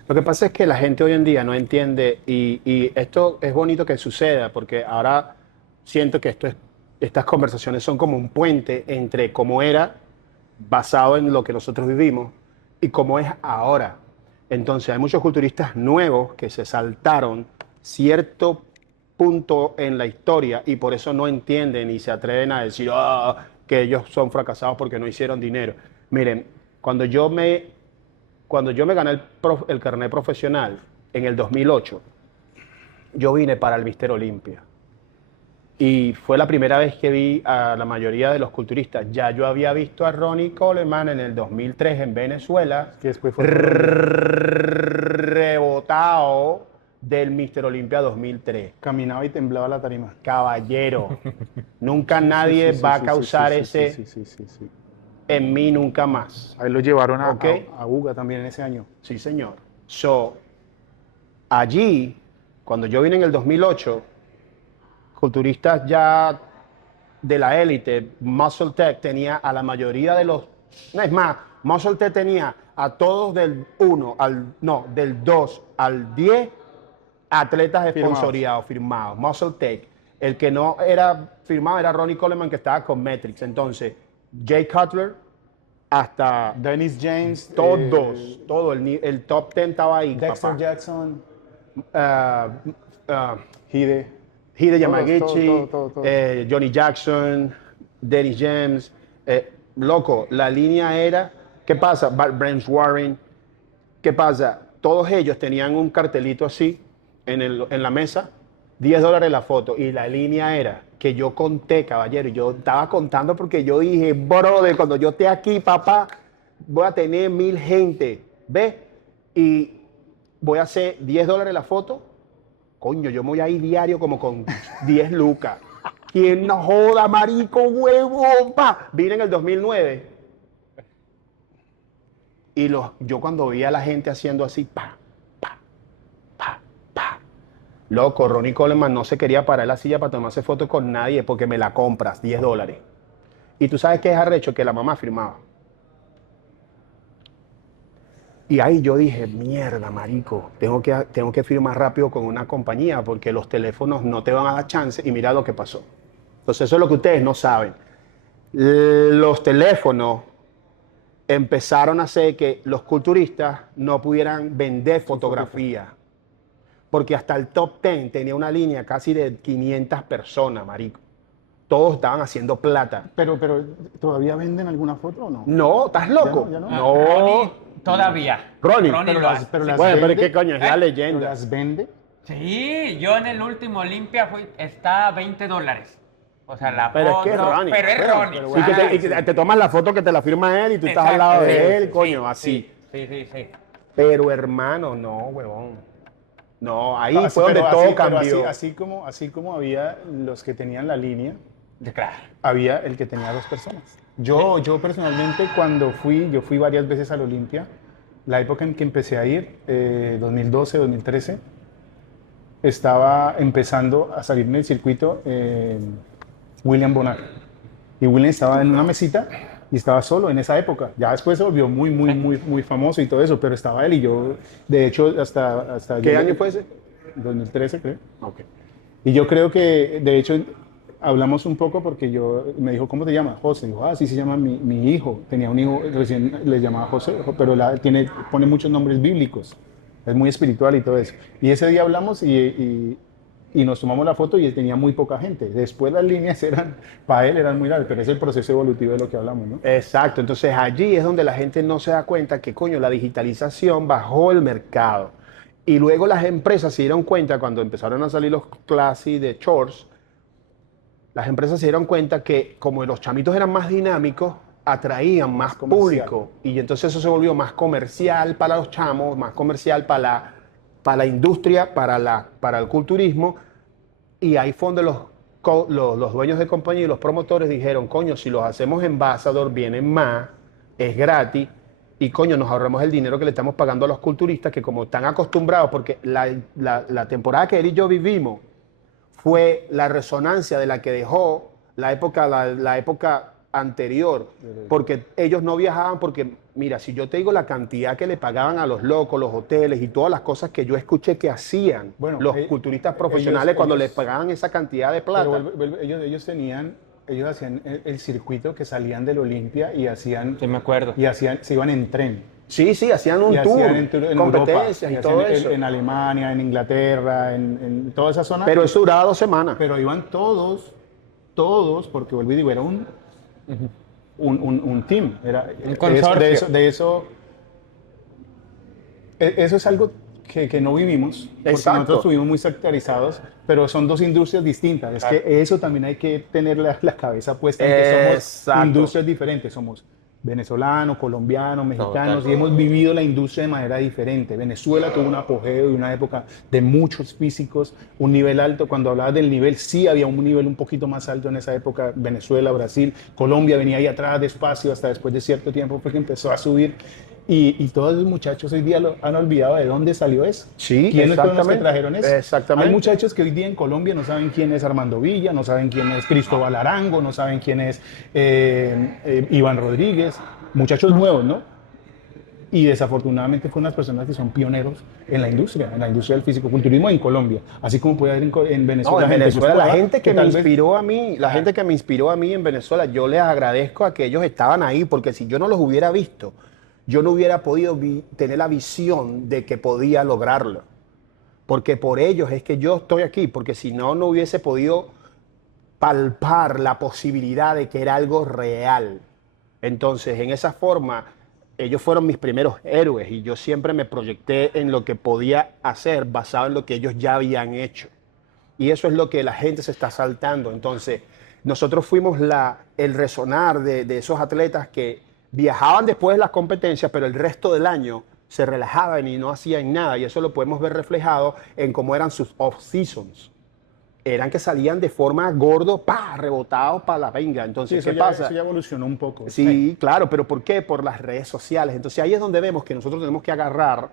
Lo que pasa es que la gente hoy en día no entiende y esto es bonito que suceda porque ahora siento que estas conversaciones son como un puente entre cómo era basado en lo que nosotros vivimos y cómo es ahora. Entonces hay muchos culturistas nuevos que se saltaron cierto punto en la historia y por eso no entienden y se atreven a decir que ellos son fracasados porque no hicieron dinero. Miren, cuando yo me gané el carnet profesional en el 2008, yo vine para el Mister Olympia y fue la primera vez que vi a la mayoría de los culturistas. Ya yo había visto a Ronnie Coleman en el 2003 en Venezuela, que después fue rebotado del Mister Olympia 2003. Caminaba y temblaba la tarima. Caballero, nunca nadie va a causar ese en mí nunca más. Ahí lo llevaron a UGA también en ese año. Sí, señor. Allí, cuando yo vine en el 2008, culturistas ya de la élite, Muscle Tech tenía a la mayoría de los... No, es más, Muscle Tech tenía a todos del 2 al 10 atletas esponsoriados, firmados. Muscle Tech. El que no era firmado era Ronnie Coleman, que estaba con Metrics. Entonces, Jay Cutler hasta Dennis James, todo el top 10 estaba ahí. Dexter Jackson, Hide Yamaguchi, Johnny Jackson, Dennis James. Loco, la línea era, ¿qué pasa? Brent Warren, ¿qué pasa? todos ellos tenían un cartelito así en la mesa, $10 la foto, y la línea era que yo conté, caballero, y yo estaba contando porque yo dije, brother, cuando yo esté aquí, papá, voy a tener 1000 gente, ¿ves? Y voy a hacer $10 la foto, coño, yo me voy a ir diario como con 10 lucas. ¿Quién no joda, marico, huevo, pa? Vine en el 2009 y yo cuando veía a la gente haciendo así, pa, pa, pa, pa. Loco, Ronnie Coleman no se quería parar en la silla para tomarse fotos con nadie porque me la compras, $10. Y tú sabes qué es arrecho, que la mamá firmaba. Y ahí yo dije, mierda, marico, tengo que firmar rápido con una compañía porque los teléfonos no te van a dar chance y mira lo que pasó. Entonces eso es lo que ustedes no saben. Los teléfonos empezaron a hacer que los culturistas no pudieran vender fotografía. Porque hasta el top 10 tenía una línea casi de 500 personas, marico. Todos estaban haciendo plata. Pero ¿todavía venden alguna foto o no? No, ¿estás loco? Ya no. No. Ronnie, todavía. Ronnie. Ronnie lo hace. Bueno, pero ¿qué coño? Es la ¿Pero leyenda. las vende? Sí, yo en el último Olimpia está a $20. O sea, la Pero foto. es que es Ronnie. Pero es Bueno, Ronnie. pero bueno. Y que te tomas la foto que te la firma él y tú estás al lado Exacto, de él, sí, coño, sí, así. Sí. Pero hermano, no, huevón. No, ahí No, fue donde pero todo pero cambió. así como había los que tenían la línea, Claro. había el que tenía 2 personas. Yo personalmente yo fui varias veces al Olimpia, la época en que empecé a ir, 2012, 2013, estaba empezando a salir en el circuito William Bonac. Y William estaba en una mesita y estaba solo en esa época. Ya después se volvió muy famoso y todo eso, pero estaba él y yo, de hecho, hasta ¿Qué yo- año fue ese? 2013, creo. Ok. Y yo creo que, de hecho, hablamos un poco porque me dijo, ¿cómo te llamas? José. Dijo, así se llama mi hijo. Tenía un hijo, recién le llamaba José, pero pone muchos nombres bíblicos. Es muy espiritual y todo eso. Y ese día hablamos y nos tomamos la foto y él tenía muy poca gente. Después las líneas para él eran muy largas, pero es el proceso evolutivo de lo que hablamos, ¿no? Exacto, entonces allí es donde la gente no se da cuenta que, coño, la digitalización bajó el mercado. Y luego las empresas se dieron cuenta, cuando empezaron a salir los Classic de shorts, las empresas se dieron cuenta que como los chamitos eran más dinámicos, atraían más comercial. público. Y entonces eso se volvió más comercial para los chamos, más comercial para la industria, para el culturismo. Y ahí fue donde los dueños de compañía y los promotores dijeron, coño, si los hacemos embajador, vienen más, es gratis. Y coño, nos ahorramos el dinero que le estamos pagando a los culturistas que como están acostumbrados, porque la temporada que él y yo vivimos fue la resonancia de la que dejó la época anterior, porque ellos no viajaban porque, mira, si yo te digo la cantidad que le pagaban a los locos, los hoteles y todas las cosas que yo escuché que hacían los culturistas profesionales cuando les pagaban esa cantidad de plata. Pero ellos hacían el circuito que salían del Olimpia y hacían, Sí, me acuerdo. se iban en tren. Sí, hacían un Y tour, hacían en competencias Europa, y todo hacían eso. En Alemania, en Inglaterra, en toda esa zona. Pero eso duraba 2 semanas. Pero iban todos, porque vuelvo y digo, era un team. Un consorcio. Eso es algo que no vivimos, porque Exacto. nosotros estuvimos muy sectorizados, pero son 2 industrias distintas. Es que eso también hay que tener la cabeza puesta en que somos Exacto. industrias diferentes. Somos venezolanos, colombianos, mexicanos, Total. y hemos vivido la industria de manera diferente. Venezuela tuvo un apogeo y una época de muchos físicos, un nivel alto. Cuando hablabas del nivel, sí había un nivel un poquito más alto en esa época. Venezuela, Brasil, Colombia venía ahí atrás despacio, hasta después de cierto tiempo fue que empezó a subir. Y todos los muchachos hoy día han olvidado de dónde salió eso. Sí, ¿Quiénes fueron los que exactamente. trajeron eso? Exactamente. Hay muchachos que hoy día en Colombia no saben quién es Armando Villa, no saben quién es Cristóbal Arango, no saben quién es Iván Rodríguez. Muchachos nuevos, ¿no? Y desafortunadamente fueron las personas que son pioneros en la industria del fisicoculturismo en Colombia. Así como puede haber en Venezuela. No, en Venezuela, la gente que me tal vez- inspiró a mí, la gente que me inspiró a mí en Venezuela, yo les agradezco a que ellos estaban ahí, porque si yo no los hubiera visto, yo no hubiera podido tener la visión de que podía lograrlo. Porque por ellos es que yo estoy aquí, porque si no, no hubiese podido palpar la posibilidad de que era algo real. Entonces, en esa forma, ellos fueron mis primeros héroes y yo siempre me proyecté en lo que podía hacer basado en lo que ellos ya habían hecho. Y eso es lo que la gente se está saltando. Entonces, nosotros fuimos el resonar de esos atletas que viajaban después de las competencias, pero el resto del año se relajaban y no hacían nada. Y eso lo podemos ver reflejado en cómo eran sus off-seasons. Eran que salían de forma gordo, rebotados para la venga. Entonces, sí, ¿qué pasa? Eso ya evolucionó un poco. Sí, claro, pero ¿por qué? Por las redes sociales. Entonces, ahí es donde vemos que nosotros tenemos que agarrar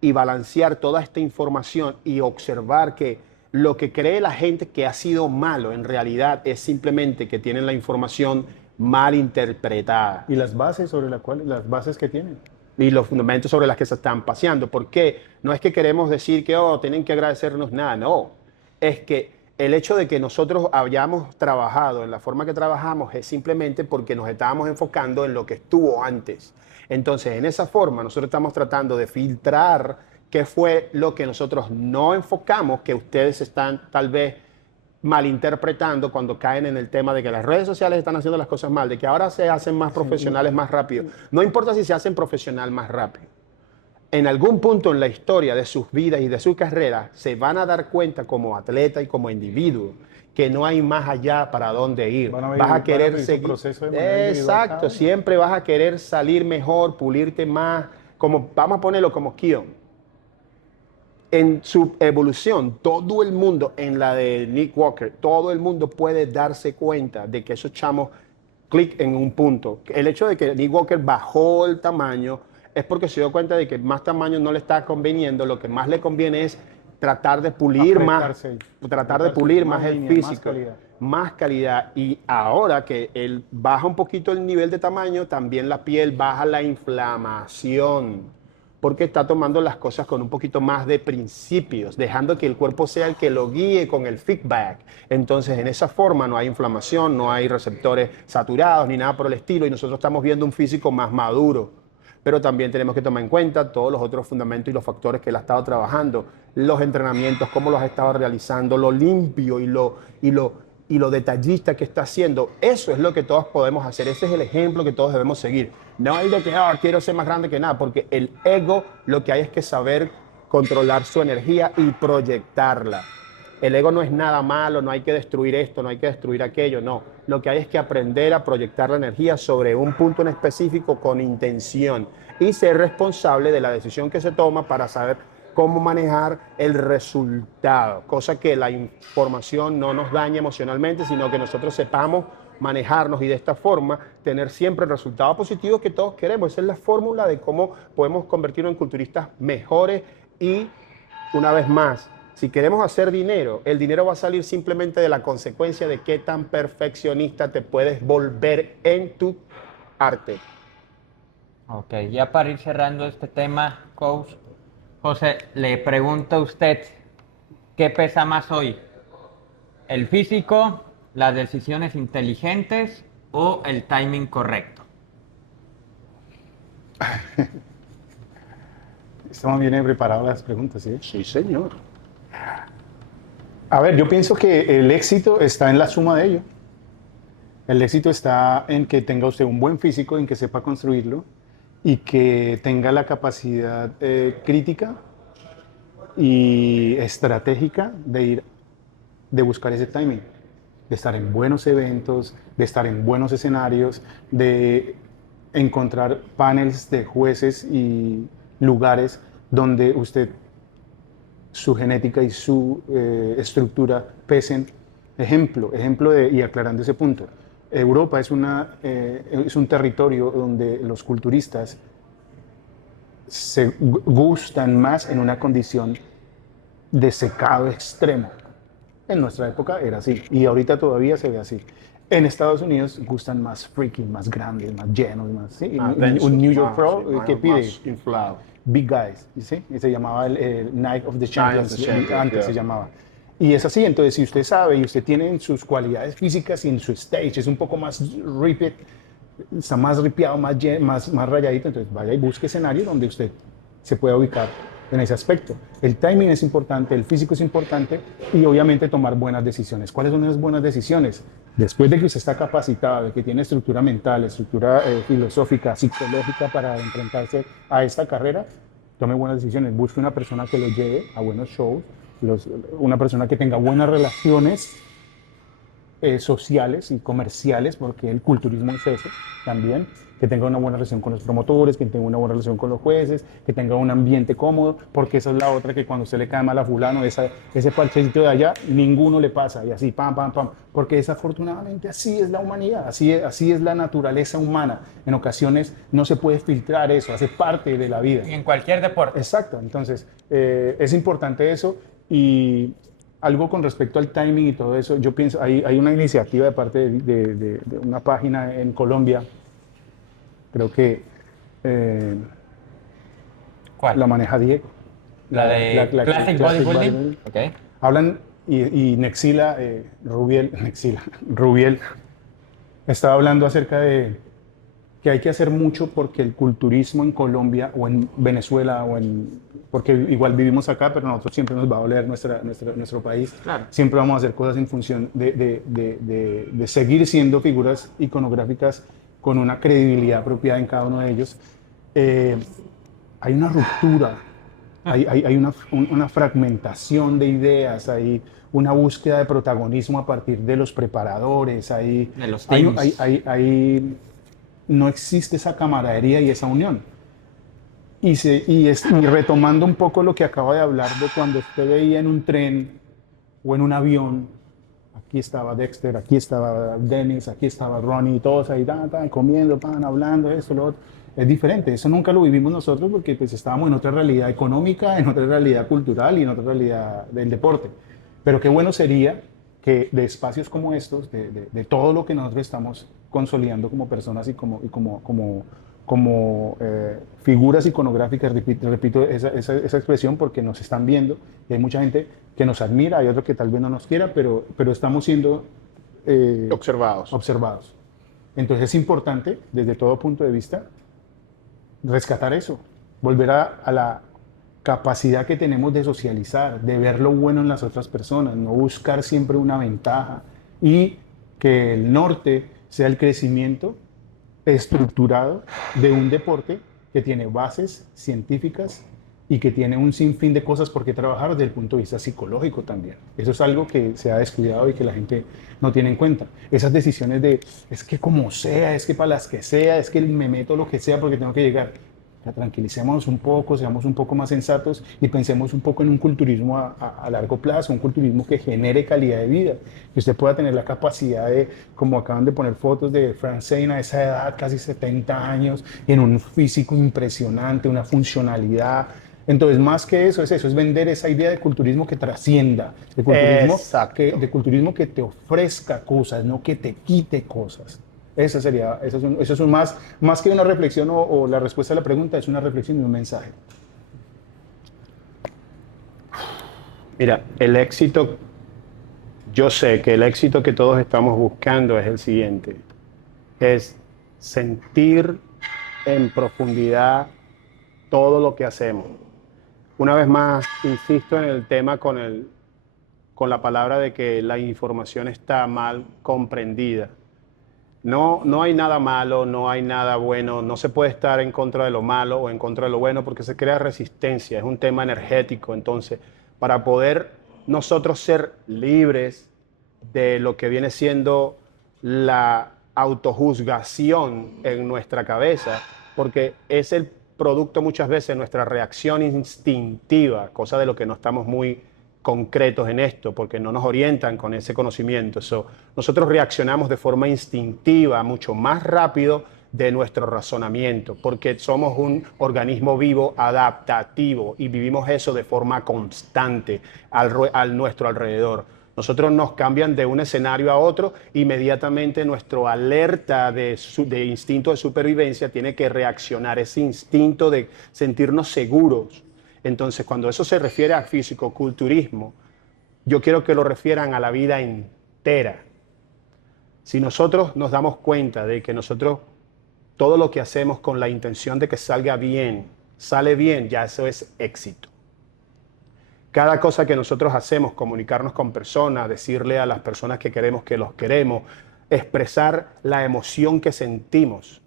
y balancear toda esta información y observar que lo que cree la gente que ha sido malo en realidad es simplemente que tienen la información mal interpretada. Y las bases sobre las bases que tienen. Y los fundamentos sobre las que se están paseando. ¿Por qué? No es que queremos decir que tienen que agradecernos nada, no. Es que el hecho de que nosotros hayamos trabajado en la forma que trabajamos es simplemente porque nos estábamos enfocando en lo que estuvo antes. Entonces, en esa forma, nosotros estamos tratando de filtrar qué fue lo que nosotros no enfocamos, que ustedes están tal vez malinterpretando cuando caen en el tema de que las redes sociales están haciendo las cosas mal, de que ahora se hacen más profesionales más rápido. No importa si se hacen profesional más rápido. En algún punto en la historia de sus vidas y de su carrera se van a dar cuenta como atleta y como individuo que no hay más allá para dónde ir. Vas a querer seguir. Exacto, siempre vas a querer salir mejor, pulirte más. Como, vamos a ponerlo como Keon. En su evolución, todo el mundo, en la de Nick Walker, todo el mundo puede darse cuenta de que esos chamos clic en un punto. El hecho de que Nick Walker bajó el tamaño es porque se dio cuenta de que más tamaño no le está conveniendo, lo que más le conviene es tratar de pulir más el físico, más calidad. Y ahora que él baja un poquito el nivel de tamaño, también la piel baja la inflamación, porque está tomando las cosas con un poquito más de principios, dejando que el cuerpo sea el que lo guíe con el feedback. Entonces, en esa forma no hay inflamación, no hay receptores saturados ni nada por el estilo, y nosotros estamos viendo un físico más maduro. Pero también tenemos que tomar en cuenta todos los otros fundamentos y los factores que él ha estado trabajando, los entrenamientos, cómo los ha estado realizando, lo limpio y lo detallista que está haciendo. Eso es lo que todos podemos hacer, ese es el ejemplo que todos debemos seguir. No el de que quiero ser más grande que nada, porque el ego lo que hay es que saber controlar su energía y proyectarla. El ego no es nada malo, no hay que destruir esto, no hay que destruir aquello, no. Lo que hay es que aprender a proyectar la energía sobre un punto en específico con intención y ser responsable de la decisión que se toma para saber cómo manejar el resultado. Cosa que la información no nos dañe emocionalmente, sino que nosotros sepamos manejarnos y de esta forma tener siempre el resultado positivo que todos queremos. Esa es la fórmula de cómo podemos convertirnos en culturistas mejores y, una vez más, si queremos hacer dinero, el dinero va a salir simplemente de la consecuencia de qué tan perfeccionista te puedes volver en tu arte. Ok, ya para ir cerrando este tema, coach, José, le pregunto a usted, ¿qué pesa más hoy? ¿El físico, las decisiones inteligentes o el timing correcto? Estamos bien preparados las preguntas, ¿sí? Sí, señor. A ver, yo pienso que el éxito está en la suma de ello. El éxito está en que tenga usted un buen físico, en que sepa construirlo y que tenga la capacidad crítica y estratégica de buscar ese timing, de estar en buenos eventos, de estar en buenos escenarios, de encontrar panels de jueces y lugares donde usted, su genética y su estructura pesen. Y aclarando ese punto, Europa es un territorio donde los culturistas se gustan más en una condición de secado extremo. En nuestra época era así y ahorita todavía se ve así. En Estados Unidos gustan más freaky, más grandes, más llenos, más, ¿sí? Un New York Pro que pide más inflado. Big Guys, ¿sí? Y se llamaba el Night of the Champions, antes se llamaba. Y es así, entonces si usted sabe y usted tiene sus cualidades físicas y en su stage es un poco más ripped, está más ripiado, más rayadito, entonces vaya y busque escenarios donde usted se pueda ubicar en ese aspecto. El timing es importante, el físico es importante y obviamente tomar buenas decisiones. ¿Cuáles son esas buenas decisiones? Después de que usted está capacitado, de que tiene estructura mental, estructura filosófica, psicológica para enfrentarse a esta carrera, tome buenas decisiones. Busque una persona que lo lleve a buenos shows, una persona que tenga buenas relaciones sociales y comerciales, porque el culturismo es eso también, que tenga una buena relación con los promotores, que tenga una buena relación con los jueces, que tenga un ambiente cómodo, porque esa es la otra, que cuando usted le cae mal a fulano, ese parchecito de allá, ninguno le pasa, y así, pam, pam, pam, porque desafortunadamente así es la humanidad, así es la naturaleza humana. En ocasiones no se puede filtrar eso, hace parte de la vida. En cualquier deporte. Exacto, entonces es importante eso. Y algo con respecto al timing y todo eso, yo pienso, hay una iniciativa de parte de una página en Colombia, creo que ¿Cuál? la maneja Diego. La de Classic Bodybuilding. Okay. Hablan, y Nexila, Rubiel, estaba hablando acerca de que hay que hacer mucho porque el culturismo en Colombia o en Venezuela, porque igual vivimos acá, pero nosotros siempre nos va a doler nuestro país. Claro. Siempre vamos a hacer cosas en función de seguir siendo figuras iconográficas con una credibilidad apropiada en cada uno de ellos. Hay una ruptura, hay una fragmentación de ideas, hay una búsqueda de protagonismo a partir de los preparadores, de los teams. No existe esa camaradería y esa unión. Y retomando un poco lo que acaba de hablar de cuando usted veía en un tren o en un avión, aquí estaba Dexter, aquí estaba Dennis, aquí estaba Ronnie, todos ahí comiendo, hablando, esto, lo otro. Es diferente, eso nunca lo vivimos nosotros porque pues estábamos en otra realidad económica, en otra realidad cultural y en otra realidad del deporte. Pero qué bueno sería que de espacios como estos, de todo lo que nosotros estamos consolidando como personas y como figuras iconográficas, repito esa expresión porque nos están viendo y hay mucha gente que nos admira, hay otro que tal vez no nos quiera, pero estamos siendo observados. Entonces es importante, desde todo punto de vista, rescatar eso, volver a la capacidad que tenemos de socializar, de ver lo bueno en las otras personas, no buscar siempre una ventaja y que el norte sea el crecimiento estructurado de un deporte que tiene bases científicas y que tiene un sinfín de cosas por qué trabajar desde el punto de vista psicológico también. Eso es algo que se ha descuidado y que la gente no tiene en cuenta. Esas decisiones de, es que como sea, es que para las que sea, es que me meto lo que sea porque tengo que llegar. Tranquilicémonos un poco, seamos un poco más sensatos y pensemos un poco en un culturismo a largo plazo, un culturismo que genere calidad de vida, que usted pueda tener la capacidad de, como acaban de poner fotos de Frank Zane a esa edad, casi 70 años, y en un físico impresionante, una funcionalidad. Entonces, más que eso, es vender esa idea de culturismo que trascienda, de culturismo que te ofrezca cosas, no que te quite cosas. Eso es más que una reflexión o la respuesta a la pregunta, es una reflexión y un mensaje. Mira, yo sé que el éxito que todos estamos buscando es el siguiente, es sentir en profundidad todo lo que hacemos. Una vez más, insisto en el tema con la palabra de que la información está mal comprendida. No hay nada malo, no hay nada bueno, no se puede estar en contra de lo malo o en contra de lo bueno porque se crea resistencia, es un tema energético. Entonces, para poder nosotros ser libres de lo que viene siendo la autojuzgación en nuestra cabeza, porque es el producto muchas veces de nuestra reacción instintiva, cosa de lo que no estamos muy concretos en esto, porque no nos orientan con ese conocimiento. Nosotros reaccionamos de forma instintiva, mucho más rápido de nuestro razonamiento, porque somos un organismo vivo adaptativo y vivimos eso de forma constante al nuestro alrededor. Nosotros nos cambian de un escenario a otro, inmediatamente nuestro alerta de instinto de supervivencia tiene que reaccionar, ese instinto de sentirnos seguros. Entonces, cuando eso se refiere a fisicoculturismo, yo quiero que lo refieran a la vida entera. Si nosotros nos damos cuenta de que nosotros todo lo que hacemos con la intención de que salga bien, sale bien, ya eso es éxito. Cada cosa que nosotros hacemos, comunicarnos con personas, decirle a las personas que queremos que los queremos, expresar la emoción que sentimos,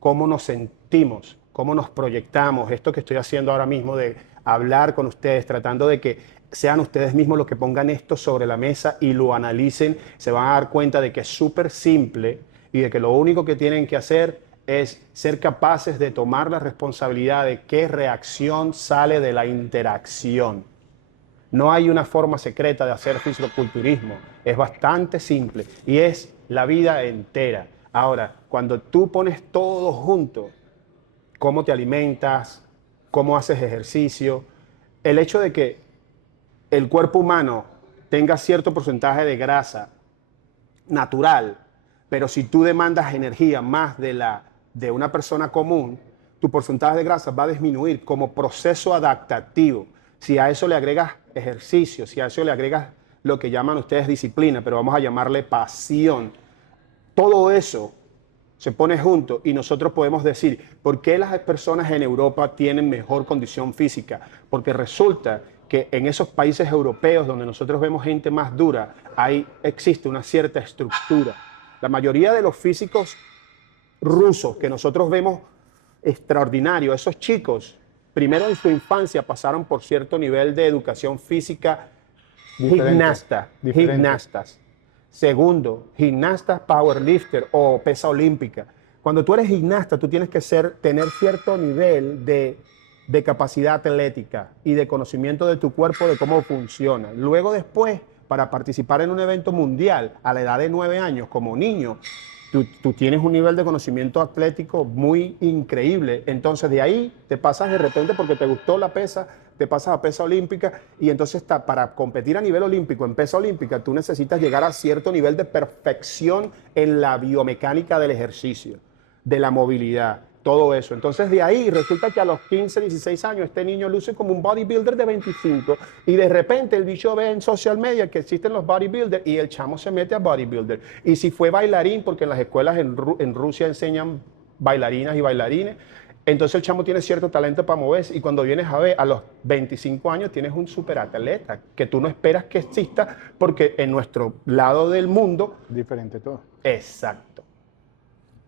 cómo nos sentimos, cómo nos proyectamos, esto que estoy haciendo ahora mismo de hablar con ustedes, tratando de que sean ustedes mismos los que pongan esto sobre la mesa y lo analicen, se van a dar cuenta de que es súper simple y de que lo único que tienen que hacer es ser capaces de tomar la responsabilidad de qué reacción sale de la interacción. No hay una forma secreta de hacer fisicoculturismo, es bastante simple y es la vida entera. Ahora, cuando tú pones todo junto, cómo te alimentas, cómo haces ejercicio, el hecho de que el cuerpo humano tenga cierto porcentaje de grasa natural, pero si tú demandas energía más de una persona común, tu porcentaje de grasa va a disminuir como proceso adaptativo. Si a eso le agregas ejercicio, si a eso le agregas lo que llaman ustedes disciplina, pero vamos a llamarle pasión, todo eso se pone junto y nosotros podemos decir, ¿por qué las personas en Europa tienen mejor condición física? Porque resulta que en esos países europeos donde nosotros vemos gente más dura, ahí existe una cierta estructura. La mayoría de los físicos rusos que nosotros vemos extraordinarios, esos chicos, primero en su infancia pasaron por cierto nivel de educación física gimnastas. Segundo, gimnastas powerlifter o pesa olímpica. Cuando tú eres gimnasta, tú tienes que tener cierto nivel de capacidad atlética y de conocimiento de tu cuerpo, de cómo funciona. Luego después, para participar en un evento mundial a la edad de 9 años como niño, tú tienes un nivel de conocimiento atlético muy increíble. Entonces de ahí te pasas de repente porque te gustó la pesa, te pasas a pesa olímpica y entonces para competir a nivel olímpico, en pesa olímpica, tú necesitas llegar a cierto nivel de perfección en la biomecánica del ejercicio, de la movilidad, todo eso. Entonces de ahí resulta que a los 15, 16 años este niño luce como un bodybuilder de 25 y de repente el bicho ve en social media que existen los bodybuilders y el chamo se mete a bodybuilder. Y si fue bailarín, porque en las escuelas en Rusia enseñan bailarinas y bailarines, entonces el chamo tiene cierto talento para moverse y cuando vienes a ver a los 25 años tienes un superatleta que tú no esperas que exista porque en nuestro lado del mundo... Diferente todo. Exacto.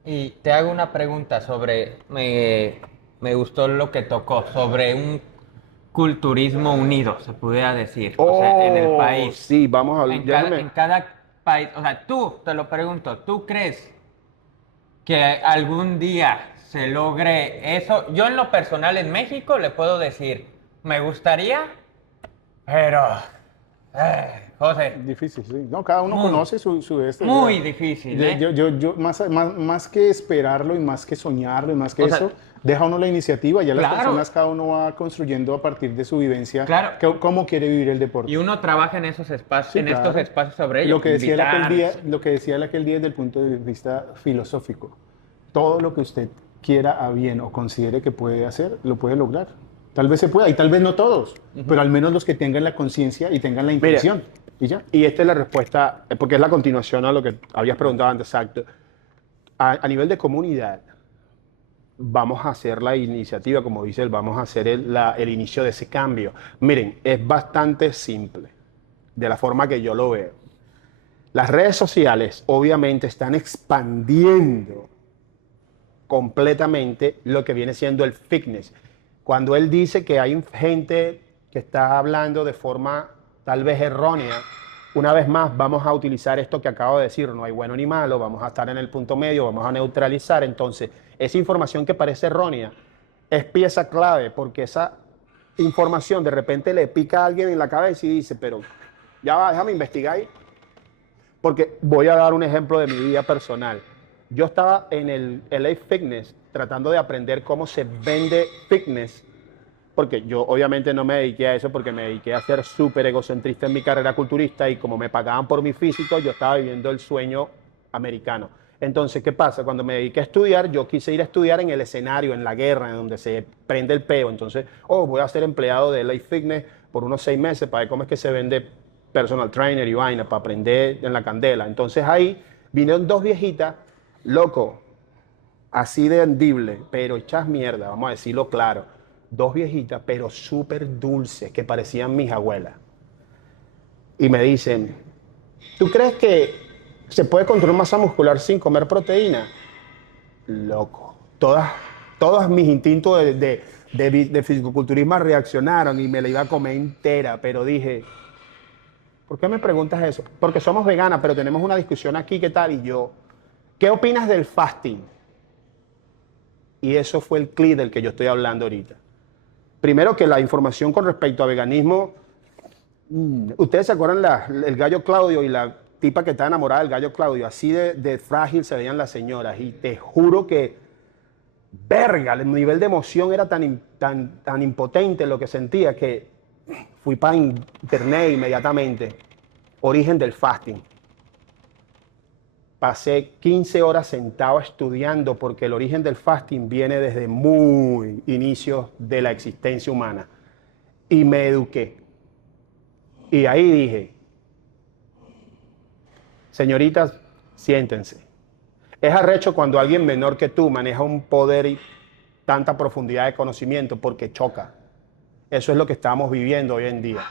Y te hago una pregunta sobre, me gustó lo que tocó, sobre un culturismo unido, se pudiera decir, o sea, en el país. Sí, vamos a ver. En cada país, o sea, tú, te lo pregunto, ¿tú crees que algún día se logre eso? Yo en lo personal en México le puedo decir, me gustaría, pero... José. Difícil, sí. No, cada uno conoce su esto. Muy difícil, ¿eh? Yo más que esperarlo y más que soñarlo y más que eso, deja uno la iniciativa, ya las personas, cada uno va construyendo a partir de su vivencia cómo quiere vivir el deporte. Y uno trabaja en esos espacios, Sí, estos espacios sobre ello. Lo que decía aquel día desde el punto de vista filosófico, todo lo que usted quiera a bien o considere que puede hacer, lo puede lograr. Tal vez se pueda, y tal vez no todos, pero al menos los que tengan la conciencia y tengan la intención. Y ya. Y esta es la respuesta, porque es la continuación a lo que habías preguntado antes, exacto. A nivel de comunidad, vamos a hacer la iniciativa, como dice él, vamos a hacer el inicio de ese cambio. Miren, es bastante simple, de la forma que yo lo veo. Las redes sociales obviamente están expandiendo completamente lo que viene siendo el fitness. Cuando él dice que hay gente que está hablando de forma tal vez errónea, una vez más vamos a utilizar esto que acabo de decir, no hay bueno ni malo, vamos a estar en el punto medio, vamos a neutralizar. Entonces, esa información que parece errónea es pieza clave porque esa información de repente le pica a alguien en la cabeza y dice, pero ya va, déjame investigar ahí. Porque voy a dar un ejemplo de mi vida personal. Yo estaba en el LA Fitness tratando de aprender cómo se vende fitness, porque yo obviamente no me dediqué a eso porque me dediqué a ser súper egocentrista en mi carrera culturista y como me pagaban por mi físico, yo estaba viviendo el sueño americano. Entonces, ¿qué pasa? Cuando me dediqué a estudiar, yo quise ir a estudiar en el escenario, en la guerra, en donde se prende el peo. Entonces, voy a ser empleado de LA Fitness por unos 6 meses para ver cómo es que se vende personal trainer y vaina, para aprender en la candela. Entonces ahí vinieron 2 viejitas, loco, así de hendible, pero hechas mierda, vamos a decirlo claro. 2 viejitas, pero súper dulces, que parecían mis abuelas. Y me dicen, ¿tú crees que se puede construir masa muscular sin comer proteína? Loco. Todos mis instintos de fisicoculturismo reaccionaron y me la iba a comer entera, pero dije, ¿por qué me preguntas eso? Porque somos veganas, pero tenemos una discusión aquí, ¿qué tal? Y yo, ¿qué opinas del fasting? Y eso fue el clip del que yo estoy hablando ahorita. Primero que la información con respecto a veganismo, ¿ustedes se acuerdan el gallo Claudio y la tipa que está enamorada del gallo Claudio? Así de frágil se veían las señoras. Y te juro que, verga, el nivel de emoción era tan impotente lo que sentía que fui para internet inmediatamente. Origen del fasting. Pasé 15 horas sentado estudiando porque el origen del fasting viene desde muy inicios de la existencia humana. Y me eduqué. Y ahí dije, señoritas, siéntense. Es arrecho cuando alguien menor que tú maneja un poder y tanta profundidad de conocimiento porque choca. Eso es lo que estamos viviendo hoy en día.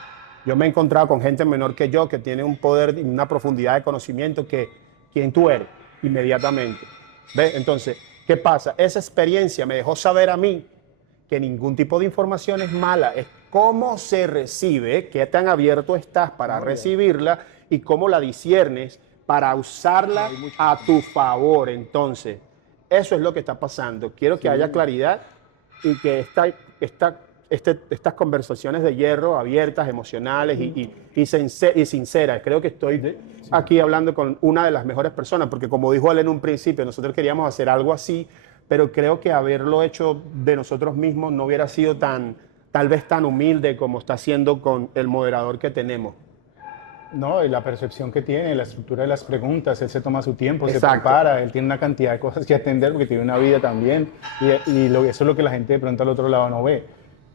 Yo me he encontrado con gente menor que yo que tiene un poder y una profundidad de conocimiento que, ¿quién tú eres? Inmediatamente. ¿Ves? Entonces, ¿qué pasa? Esa experiencia me dejó saber a mí que ningún tipo de información es mala. Es cómo se recibe, qué tan abierto estás para recibirla y cómo la disciernes para usarla a tu favor. Entonces, eso es lo que está pasando. Quiero que haya claridad y que estas conversaciones de hierro, abiertas, emocionales y sinceras. Creo que estoy aquí hablando con una de las mejores personas, porque como dijo él en un principio, nosotros queríamos hacer algo así, pero creo que haberlo hecho de nosotros mismos no hubiera sido tal vez tan humilde como está haciendo con el moderador que tenemos. No, y la percepción que tiene, la estructura de las preguntas, él se toma su tiempo, Exacto. se prepara, él tiene una cantidad de cosas que atender porque tiene una vida también eso es lo que la gente de pronto al otro lado no ve.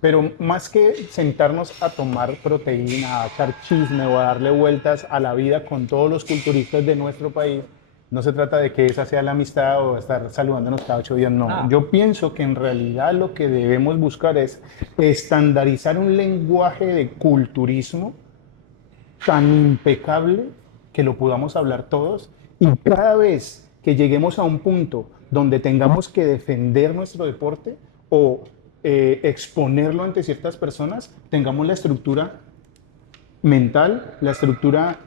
Pero más que sentarnos a tomar proteína, a echar chisme o a darle vueltas a la vida con todos los culturistas de nuestro país, no se trata de que esa sea la amistad o estar saludándonos cada 8 días, no. Yo pienso que en realidad lo que debemos buscar es estandarizar un lenguaje de culturismo tan impecable que lo podamos hablar todos y cada vez que lleguemos a un punto donde tengamos que defender nuestro deporte o exponerlo ante ciertas personas, tengamos la estructura mental, la estructura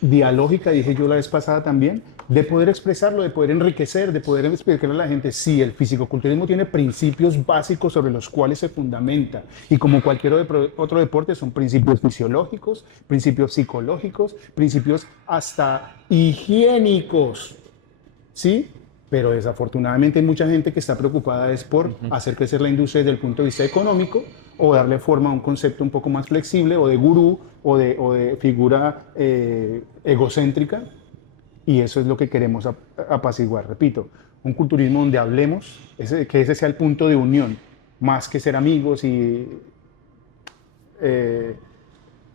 dialógica, dije yo la vez pasada también, de poder expresarlo, de poder enriquecer, de poder explicarle a la gente, sí, el fisicoculturismo tiene principios básicos sobre los cuales se fundamenta y como cualquier otro deporte son principios fisiológicos, principios psicológicos, principios hasta higiénicos, ¿sí? Pero desafortunadamente hay mucha gente que está preocupada es por hacer crecer la industria desde el punto de vista económico o darle forma a un concepto un poco más flexible o de gurú o de figura egocéntrica y eso es lo que queremos apaciguar. Repito, un culturismo donde hablemos, que ese sea el punto de unión, más que ser amigos y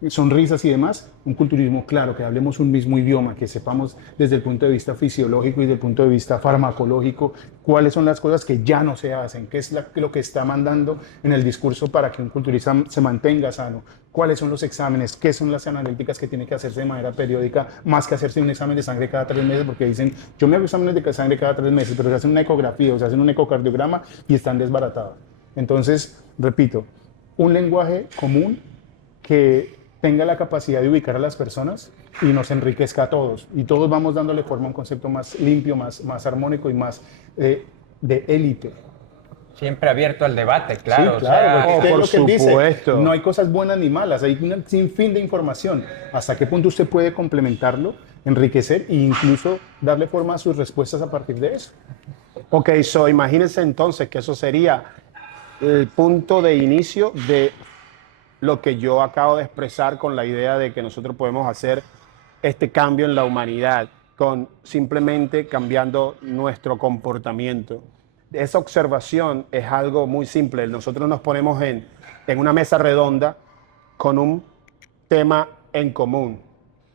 sonrisas y demás, un culturismo claro, que hablemos un mismo idioma, que sepamos desde el punto de vista fisiológico y desde el punto de vista farmacológico cuáles son las cosas que ya no se hacen, qué es lo que está mandando en el discurso para que un culturista se mantenga sano, cuáles son los exámenes, qué son las analíticas que tiene que hacerse de manera periódica, más que hacerse un examen de sangre cada 3 meses, porque dicen, yo me hago exámenes de sangre cada 3 meses, pero se hacen una ecografía o se hacen un ecocardiograma y están desbaratados. Entonces, repito, un lenguaje común que tenga la capacidad de ubicar a las personas y nos enriquezca a todos. Y todos vamos dándole forma a un concepto más limpio, más armónico y más de élite. Siempre abierto al debate, claro. Sí, claro, o sea, por lo que él dice, supuesto. No hay cosas buenas ni malas, hay un sinfín de información. ¿Hasta qué punto usted puede complementarlo, enriquecer e incluso darle forma a sus respuestas a partir de eso? Ok, imagínense entonces que eso sería el punto de inicio de lo que yo acabo de expresar con la idea de que nosotros podemos hacer este cambio en la humanidad con simplemente cambiando nuestro comportamiento. Esa observación es algo muy simple. Nosotros nos ponemos en una mesa redonda con un tema en común,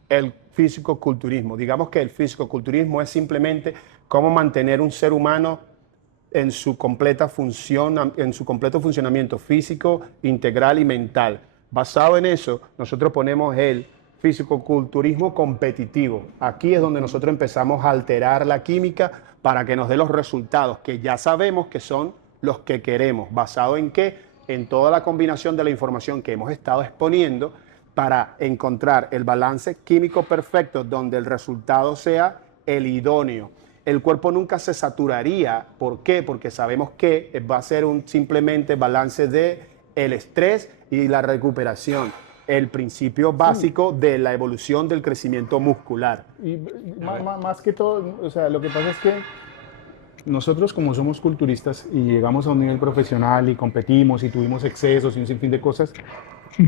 el fisicoculturismo. Digamos que el fisicoculturismo es simplemente cómo mantener un ser humano en su completa función, en su completo funcionamiento físico, integral y mental. Basado en eso, nosotros ponemos el fisicoculturismo competitivo. Aquí es donde nosotros empezamos a alterar la química para que nos dé los resultados que ya sabemos que son los que queremos. ¿Basado en qué? En toda la combinación de la información que hemos estado exponiendo para encontrar el balance químico perfecto donde el resultado sea el idóneo. El cuerpo nunca se saturaría. ¿Por qué? Porque sabemos que va a ser un simplemente balance de el estrés y la recuperación. El principio básico de la evolución del crecimiento muscular. Y más que todo, o sea, lo que pasa es que nosotros como somos culturistas y llegamos a un nivel profesional y competimos y tuvimos excesos y un sinfín de cosas,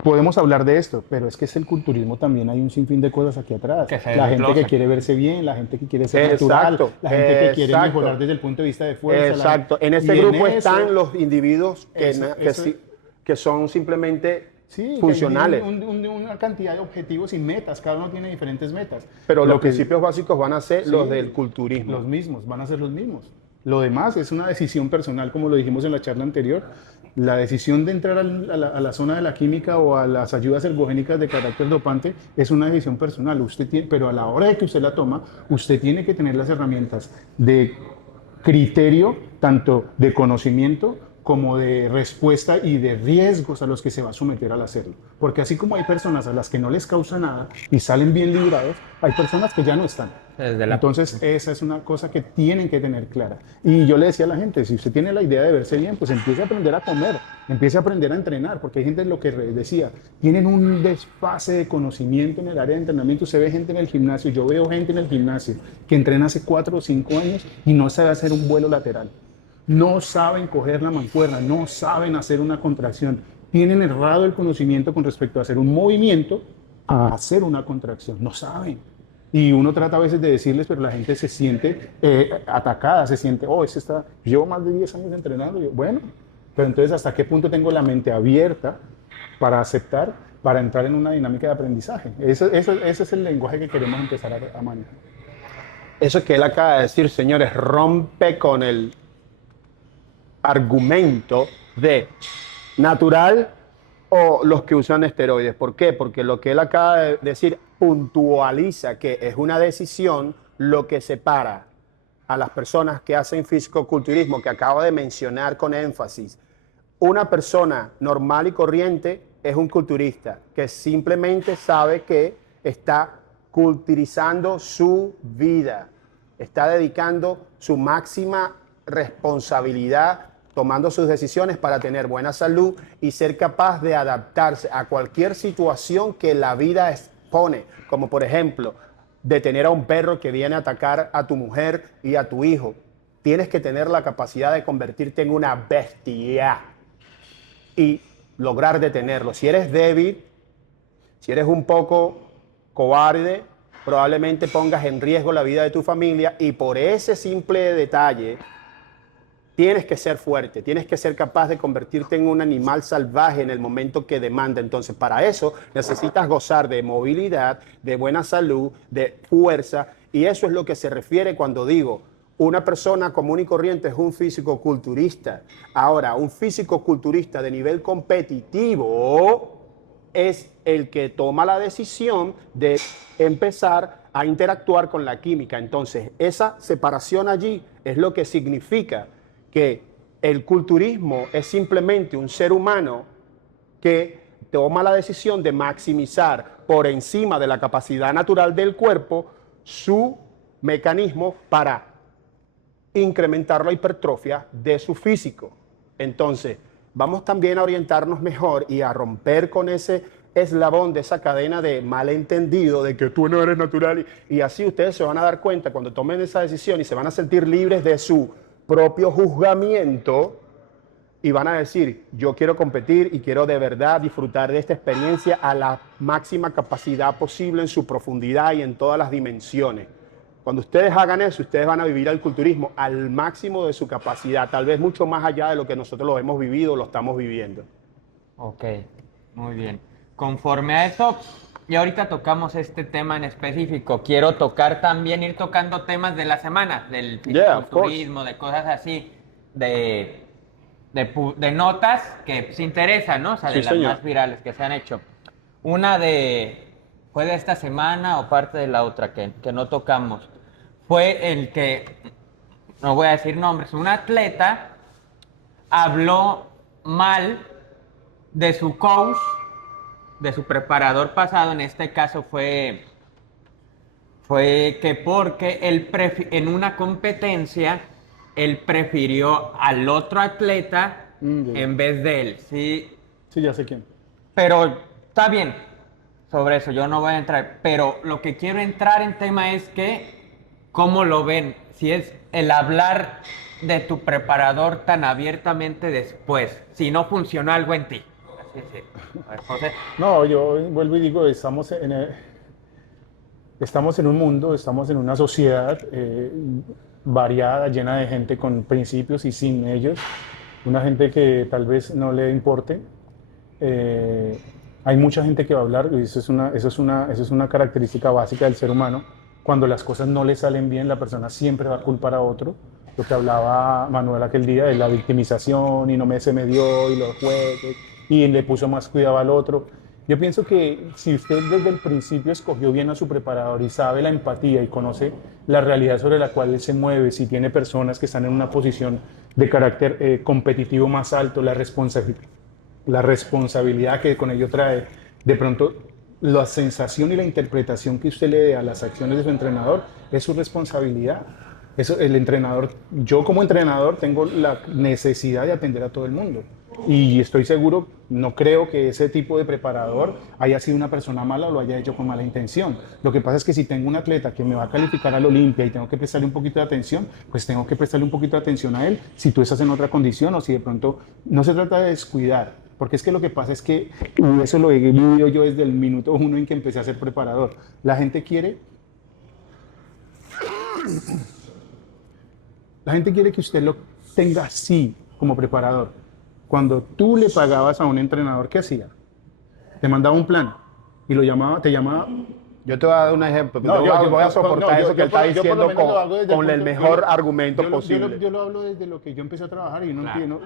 podemos hablar de esto, pero es que es el culturismo también, hay un sinfín de cosas aquí atrás. La gente que quiere verse bien, la gente que quiere ser natural, la gente que quiere mejorar desde el punto de vista de fuerza. Exacto. En ese grupo están los individuos que son simplemente funcionales. Una cantidad de objetivos y metas, cada uno tiene diferentes metas. Pero los principios básicos van a ser los del culturismo. Los mismos, van a ser los mismos. Lo demás es una decisión personal, como lo dijimos en la charla anterior. La decisión de entrar a la zona de la química o a las ayudas ergogénicas de carácter dopante es una decisión personal. Usted tiene, pero a la hora de que usted la toma, usted tiene que tener las herramientas de criterio, tanto de conocimiento como de respuesta y de riesgos a los que se va a someter al hacerlo. Porque así como hay personas a las que no les causa nada y salen bien librados, hay personas que ya no están. Entonces, esa es una cosa que tienen que tener clara. Y yo le decía a la gente, si usted tiene la idea de verse bien, pues empiece a aprender a comer, empiece a aprender a entrenar, porque hay gente, lo que decía, tienen un desfase de conocimiento en el área de entrenamiento. Se ve gente en el gimnasio, yo veo gente en el gimnasio que entrena hace 4 o 5 años y no sabe hacer un vuelo lateral. No saben coger la mancuerna, no saben hacer una contracción. Tienen errado el conocimiento con respecto a hacer un movimiento a hacer una contracción. No saben. Y uno trata a veces de decirles, pero la gente se siente atacada, se siente, llevo más de 10 años entrenando. Y yo, bueno, pero entonces, ¿hasta qué punto tengo la mente abierta para aceptar, para entrar en una dinámica de aprendizaje? Ese es el lenguaje que queremos empezar a manejar. Eso que él acaba de decir, señores, rompe con el argumento de natural o los que usan esteroides. ¿Por qué? Porque lo que él acaba de decir puntualiza que es una decisión lo que separa a las personas que hacen fisicoculturismo, que acabo de mencionar con énfasis. Una persona normal y corriente es un culturista que simplemente sabe que está culturizando su vida, está dedicando su máxima responsabilidad, tomando sus decisiones para tener buena salud y ser capaz de adaptarse a cualquier situación que la vida expone, como por ejemplo, detener a un perro que viene a atacar a tu mujer y a tu hijo. Tienes que tener la capacidad de convertirte en una bestia y lograr detenerlo. Si eres débil, si eres un poco cobarde, probablemente pongas en riesgo la vida de tu familia, y por ese simple detalle tienes que ser fuerte, tienes que ser capaz de convertirte en un animal salvaje en el momento que demanda. Entonces, para eso necesitas gozar de movilidad, de buena salud, de fuerza, y eso es lo que se refiere cuando digo una persona común y corriente es un fisicoculturista. Ahora, un fisicoculturista de nivel competitivo es el que toma la decisión de empezar a interactuar con la química. Entonces, esa separación allí es lo que significa que el culturismo es simplemente un ser humano que toma la decisión de maximizar por encima de la capacidad natural del cuerpo su mecanismo para incrementar la hipertrofia de su físico. Entonces, vamos también a orientarnos mejor y a romper con ese eslabón de esa cadena de malentendido de que tú no eres natural, y así ustedes se van a dar cuenta cuando tomen esa decisión y se van a sentir libres de su propio juzgamiento y van a decir, yo quiero competir y quiero de verdad disfrutar de esta experiencia a la máxima capacidad posible en su profundidad y en todas las dimensiones. Cuando ustedes hagan eso, ustedes van a vivir el culturismo al máximo de su capacidad, tal vez mucho más allá de lo que nosotros lo hemos vivido o lo estamos viviendo. Ok, muy bien. Conforme a eso, y ahorita tocamos este tema en específico, quiero tocar también, ir tocando temas de la semana, del fisiculturismo, de cosas así. de notas que pues, interesan, ¿no? O sea, de Sí, las señor. más virales que se han hecho. Fue de esta semana o parte de la otra que no tocamos. Fue el que, no voy a decir nombres, un atleta habló mal de su coach, de su preparador pasado, en este caso fue que porque en una competencia él prefirió al otro atleta Ya. en vez de él, ¿sí? Sí, ya sé quién. Pero está bien, sobre eso yo no voy a entrar, pero lo que quiero entrar en tema es que, ¿cómo lo ven? Si es el hablar de tu preparador tan abiertamente después, si no funcionó algo en ti. Así es. A ver, José. No, yo vuelvo y digo, estamos en un mundo, estamos en una sociedad variada, llena de gente con principios y sin ellos. Una gente que tal vez no le importe. Eh, Hay mucha gente que va a hablar, y eso es una característica básica del ser humano. Cuando las cosas no le salen bien, la persona siempre va a culpar a otro. Lo que hablaba Manuel aquel día de la victimización y se me dio y los jueces y le puso más cuidado al otro. Yo pienso que si usted desde el principio escogió bien a su preparador y sabe la empatía y conoce la realidad sobre la cual él se mueve, si tiene personas que están en una posición de carácter competitivo más alto, la responsabilidad que con ello trae, de pronto la sensación y la interpretación que usted le dé a las acciones de su entrenador es su responsabilidad. Eso, el entrenador, yo como entrenador tengo la necesidad de atender a todo el mundo. Y estoy seguro, no creo que ese tipo de preparador haya sido una persona mala o lo haya hecho con mala intención. Lo que pasa es que si tengo un atleta que me va a calificar al Olimpia y tengo que prestarle un poquito de atención, pues tengo que prestarle un poquito de atención a él si tú estás en otra condición o si de pronto no se trata de descuidar. Porque es que lo que pasa es que, y eso lo he vivido yo desde el minuto uno en que empecé a ser preparador, la gente quiere que usted lo tenga así como preparador. Cuando tú le pagabas a un entrenador, ¿qué hacía? Te mandaba un plan y te llamaba. Yo te voy a dar un ejemplo. No, Voy a soportar eso que él está yo por lo diciendo menos lo hago desde con el punto- mejor yo- argumento yo lo- posible. Yo lo hablo desde lo que yo empecé a trabajar Claro.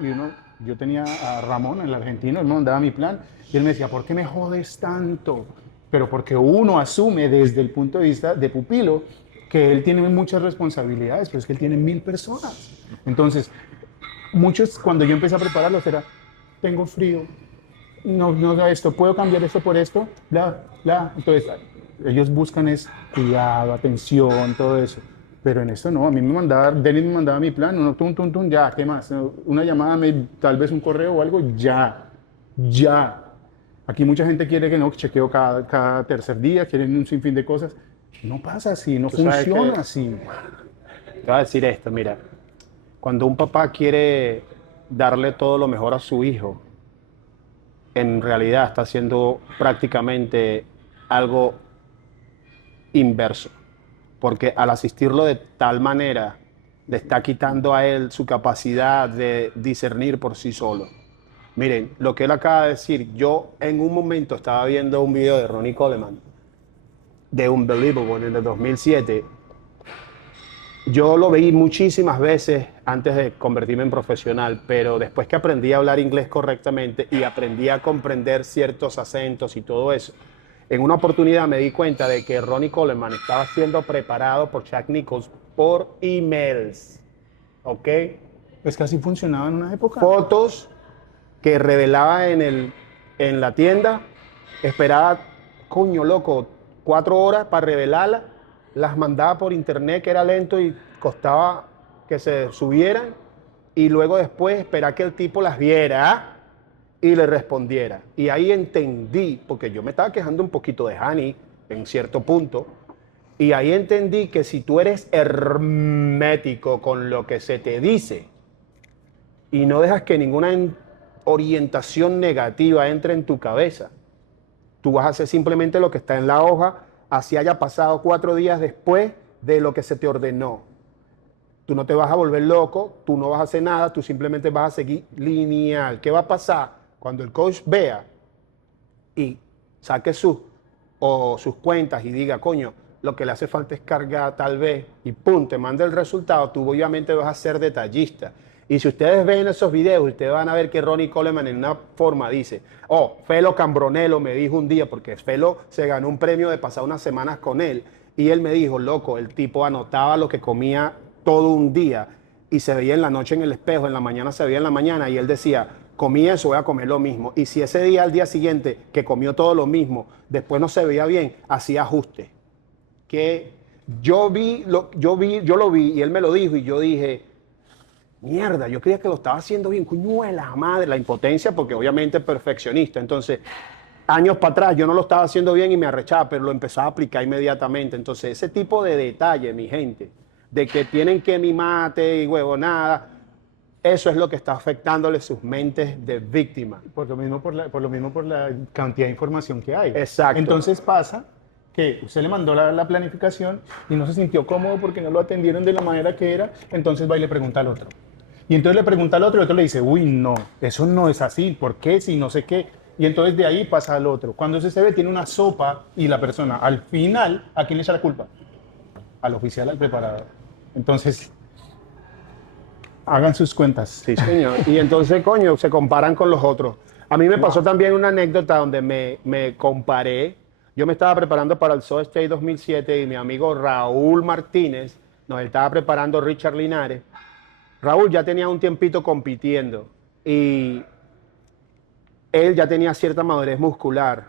yo tenía a Ramón, el argentino, él me mandaba mi plan y él me decía, ¿por qué me jodes tanto? Pero porque uno asume desde el punto de vista de pupilo que él tiene muchas responsabilidades, pero es que él tiene 1000 personas. Entonces, muchos, cuando yo empecé a prepararlos, era, tengo frío, no da esto, puedo cambiar esto por esto, bla, bla. Entonces, ellos buscan es cuidado, atención, todo eso. Pero en esto no, a mí Denis me mandaba mi plan, uno, tum, ya, ¿qué más? Una llamada, tal vez un correo o algo, ya. Aquí mucha gente quiere que no, chequeo cada tercer día, quieren un sinfín de cosas. No pasa así, no Tú sabes funciona que- así. Te voy a decir esto, mira, cuando un papá quiere darle todo lo mejor a su hijo, en realidad está haciendo prácticamente algo inverso, porque al asistirlo de tal manera, le está quitando a él su capacidad de discernir por sí solo. Miren, lo que él acaba de decir, yo en un momento estaba viendo un video de Ronnie Coleman, de Unbelievable, en el 2007. Yo lo veí muchísimas veces antes de convertirme en profesional, pero después que aprendí a hablar inglés correctamente y aprendí a comprender ciertos acentos y todo eso, en una oportunidad me di cuenta de que Ronnie Coleman estaba siendo preparado por Jack Nicholls por emails, ¿ok? Es que así funcionaba en una época. Fotos que revelaba en la tienda, esperaba, coño loco, 4 horas para revelarlas, las mandaba por internet que era lento y costaba que se subieran y luego después esperar que el tipo las viera y le respondiera. Y ahí entendí, porque yo me estaba quejando un poquito de Hani en cierto punto, y ahí entendí que si tú eres hermético con lo que se te dice y no dejas que ninguna orientación negativa entre en tu cabeza, tú vas a hacer simplemente lo que está en la hoja, así haya pasado 4 días después de lo que se te ordenó. Tú no te vas a volver loco, tú no vas a hacer nada, tú simplemente vas a seguir lineal. ¿Qué va a pasar cuando el coach vea y saque sus cuentas y diga, coño, lo que le hace falta es cargar tal vez y pum, te manda el resultado? Tú obviamente vas a ser detallista. Y si ustedes ven esos videos, ustedes van a ver que Ronnie Coleman en una forma dice, Felo Cambronelo me dijo un día, porque Felo se ganó un premio de pasar unas semanas con él, y él me dijo, loco, el tipo anotaba lo que comía todo un día y se veía en la noche en el espejo, en la mañana se veía en la mañana, y él decía, comí eso, voy a comer lo mismo. Y si ese día, al día siguiente, que comió todo lo mismo, después no se veía bien, hacía ajuste. Que yo lo vi y él me lo dijo y yo dije, mierda, yo creía que lo estaba haciendo bien, coño de la madre, la impotencia, porque obviamente es perfeccionista. Entonces, años para atrás yo no lo estaba haciendo bien y me arrechaba, pero lo empezaba a aplicar inmediatamente. Entonces, ese tipo de detalle, mi gente, de que tienen que mimarte y huevonada, eso es lo que está afectándole sus mentes de víctimas. Por lo mismo por la cantidad de información que hay. Exacto. Entonces pasa que usted le mandó la planificación y no se sintió cómodo porque no lo atendieron de la manera que era, entonces va y le pregunta al otro. Y entonces le pregunta al otro y el otro le dice, uy, no, eso no es así, ¿por qué? Si no sé qué. Y entonces de ahí pasa al otro. Cuando usted se ve, tiene una sopa y la persona, al final, ¿a quién le echa la culpa? Al oficial, al preparador. Entonces, hagan sus cuentas. Sí, señor. Y entonces, coño, se comparan con los otros. A mí me pasó también una anécdota donde me comparé. Yo me estaba preparando para el SO State 2007 y mi amigo Raúl Martínez nos estaba preparando Richard Linares. Raúl ya tenía un tiempito compitiendo y él ya tenía cierta madurez muscular.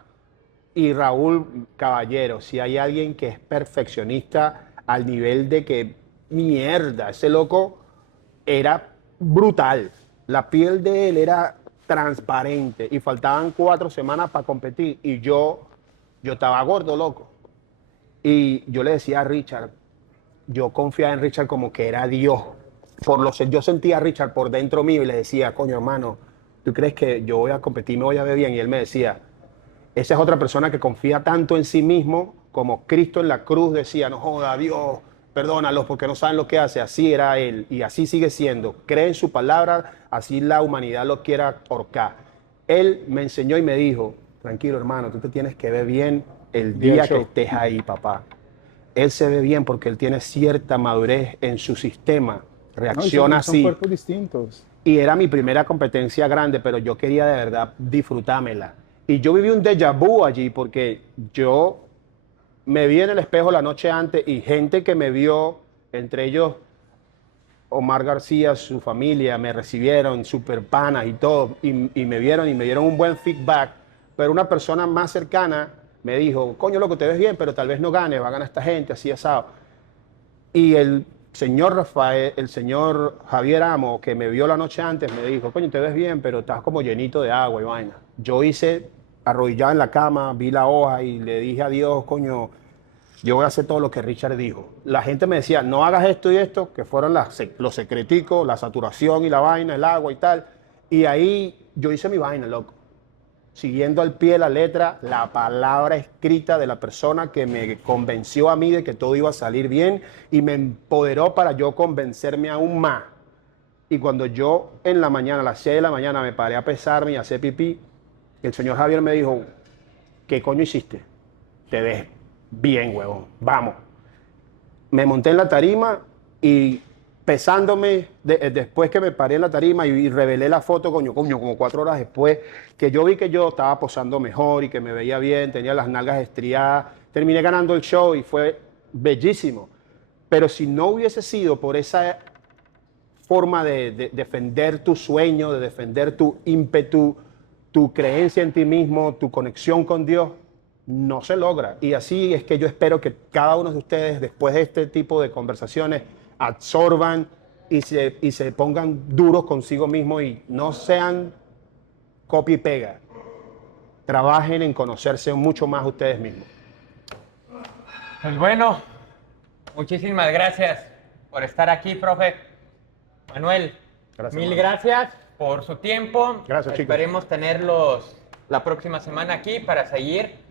Y Raúl, caballero, si hay alguien que es perfeccionista al nivel de que, mierda, ese loco era brutal. La piel de él era transparente y faltaban 4 semanas para competir y yo estaba gordo, loco. Y yo le decía a Richard, yo confiaba en Richard como que era Dios. Yo sentía a Richard por dentro mío y le decía, coño, hermano, ¿tú crees que yo voy a competir, me voy a ver bien? Y él me decía, esa es otra persona que confía tanto en sí mismo como Cristo en la cruz decía, no joda, Dios, perdónalos porque no saben lo que hace. Así era él y así sigue siendo. Cree en su palabra, así la humanidad lo quiera ahorcar. Él me enseñó y me dijo, tranquilo hermano, tú te tienes que ver bien el día que estés ahí, papá. Él se ve bien porque él tiene cierta madurez en su sistema, reacciona así. Son cuerpos distintos. Y era mi primera competencia grande, pero yo quería de verdad disfrutármela. Y yo viví un déjà vu allí porque yo me vi en el espejo la noche antes y gente que me vio, entre ellos Omar García, su familia, me recibieron súper panas y todo, y me dieron un buen feedback, pero una persona más cercana me dijo, coño loco, te ves bien, pero tal vez no ganes, va a ganar esta gente, así asado. Y el señor Javier Amo, que me vio la noche antes, me dijo, coño, te ves bien, pero estás como llenito de agua y vaina. Yo hice arrodillado en la cama, vi la hoja y le dije a Dios, coño, yo voy a hacer todo lo que Richard dijo. La gente me decía, no hagas esto y esto, que fueron los secreticos, la saturación y la vaina, el agua y tal. Y ahí yo hice mi vaina, loco. Siguiendo al pie de la letra, la palabra escrita de la persona que me convenció a mí de que todo iba a salir bien y me empoderó para yo convencerme aún más. Y cuando yo en la mañana, a las 6 de la mañana, me paré a pesarme y a hacer pipí, el señor Javier me dijo, ¿qué coño hiciste? Te ves bien, huevón, vamos. Me monté en la tarima y pesándome, después que me paré en la tarima y revelé la foto, coño, como 4 horas después, que yo vi que yo estaba posando mejor y que me veía bien, tenía las nalgas estriadas, terminé ganando el show y fue bellísimo. Pero si no hubiese sido por esa forma de defender tu sueño, de defender tu ímpetu, tu creencia en ti mismo, tu conexión con Dios, no se logra. Y así es que yo espero que cada uno de ustedes, después de este tipo de conversaciones, absorban y se pongan duros consigo mismos y no sean copia y pega. Trabajen en conocerse mucho más ustedes mismos. Pues bueno, muchísimas gracias por estar aquí, profe. Manuel, mil gracias por su tiempo. Gracias, chicos. Esperemos tenerlos la próxima semana aquí para seguir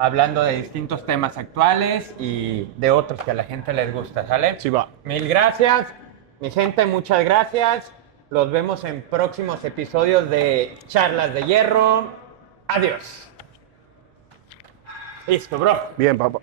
hablando de distintos temas actuales y de otros que a la gente les gusta, ¿sale? Sí, va. Mil gracias. Mi gente, muchas gracias. Los vemos en próximos episodios de Charlas de Hierro. Adiós. Listo, bro. Bien, papá.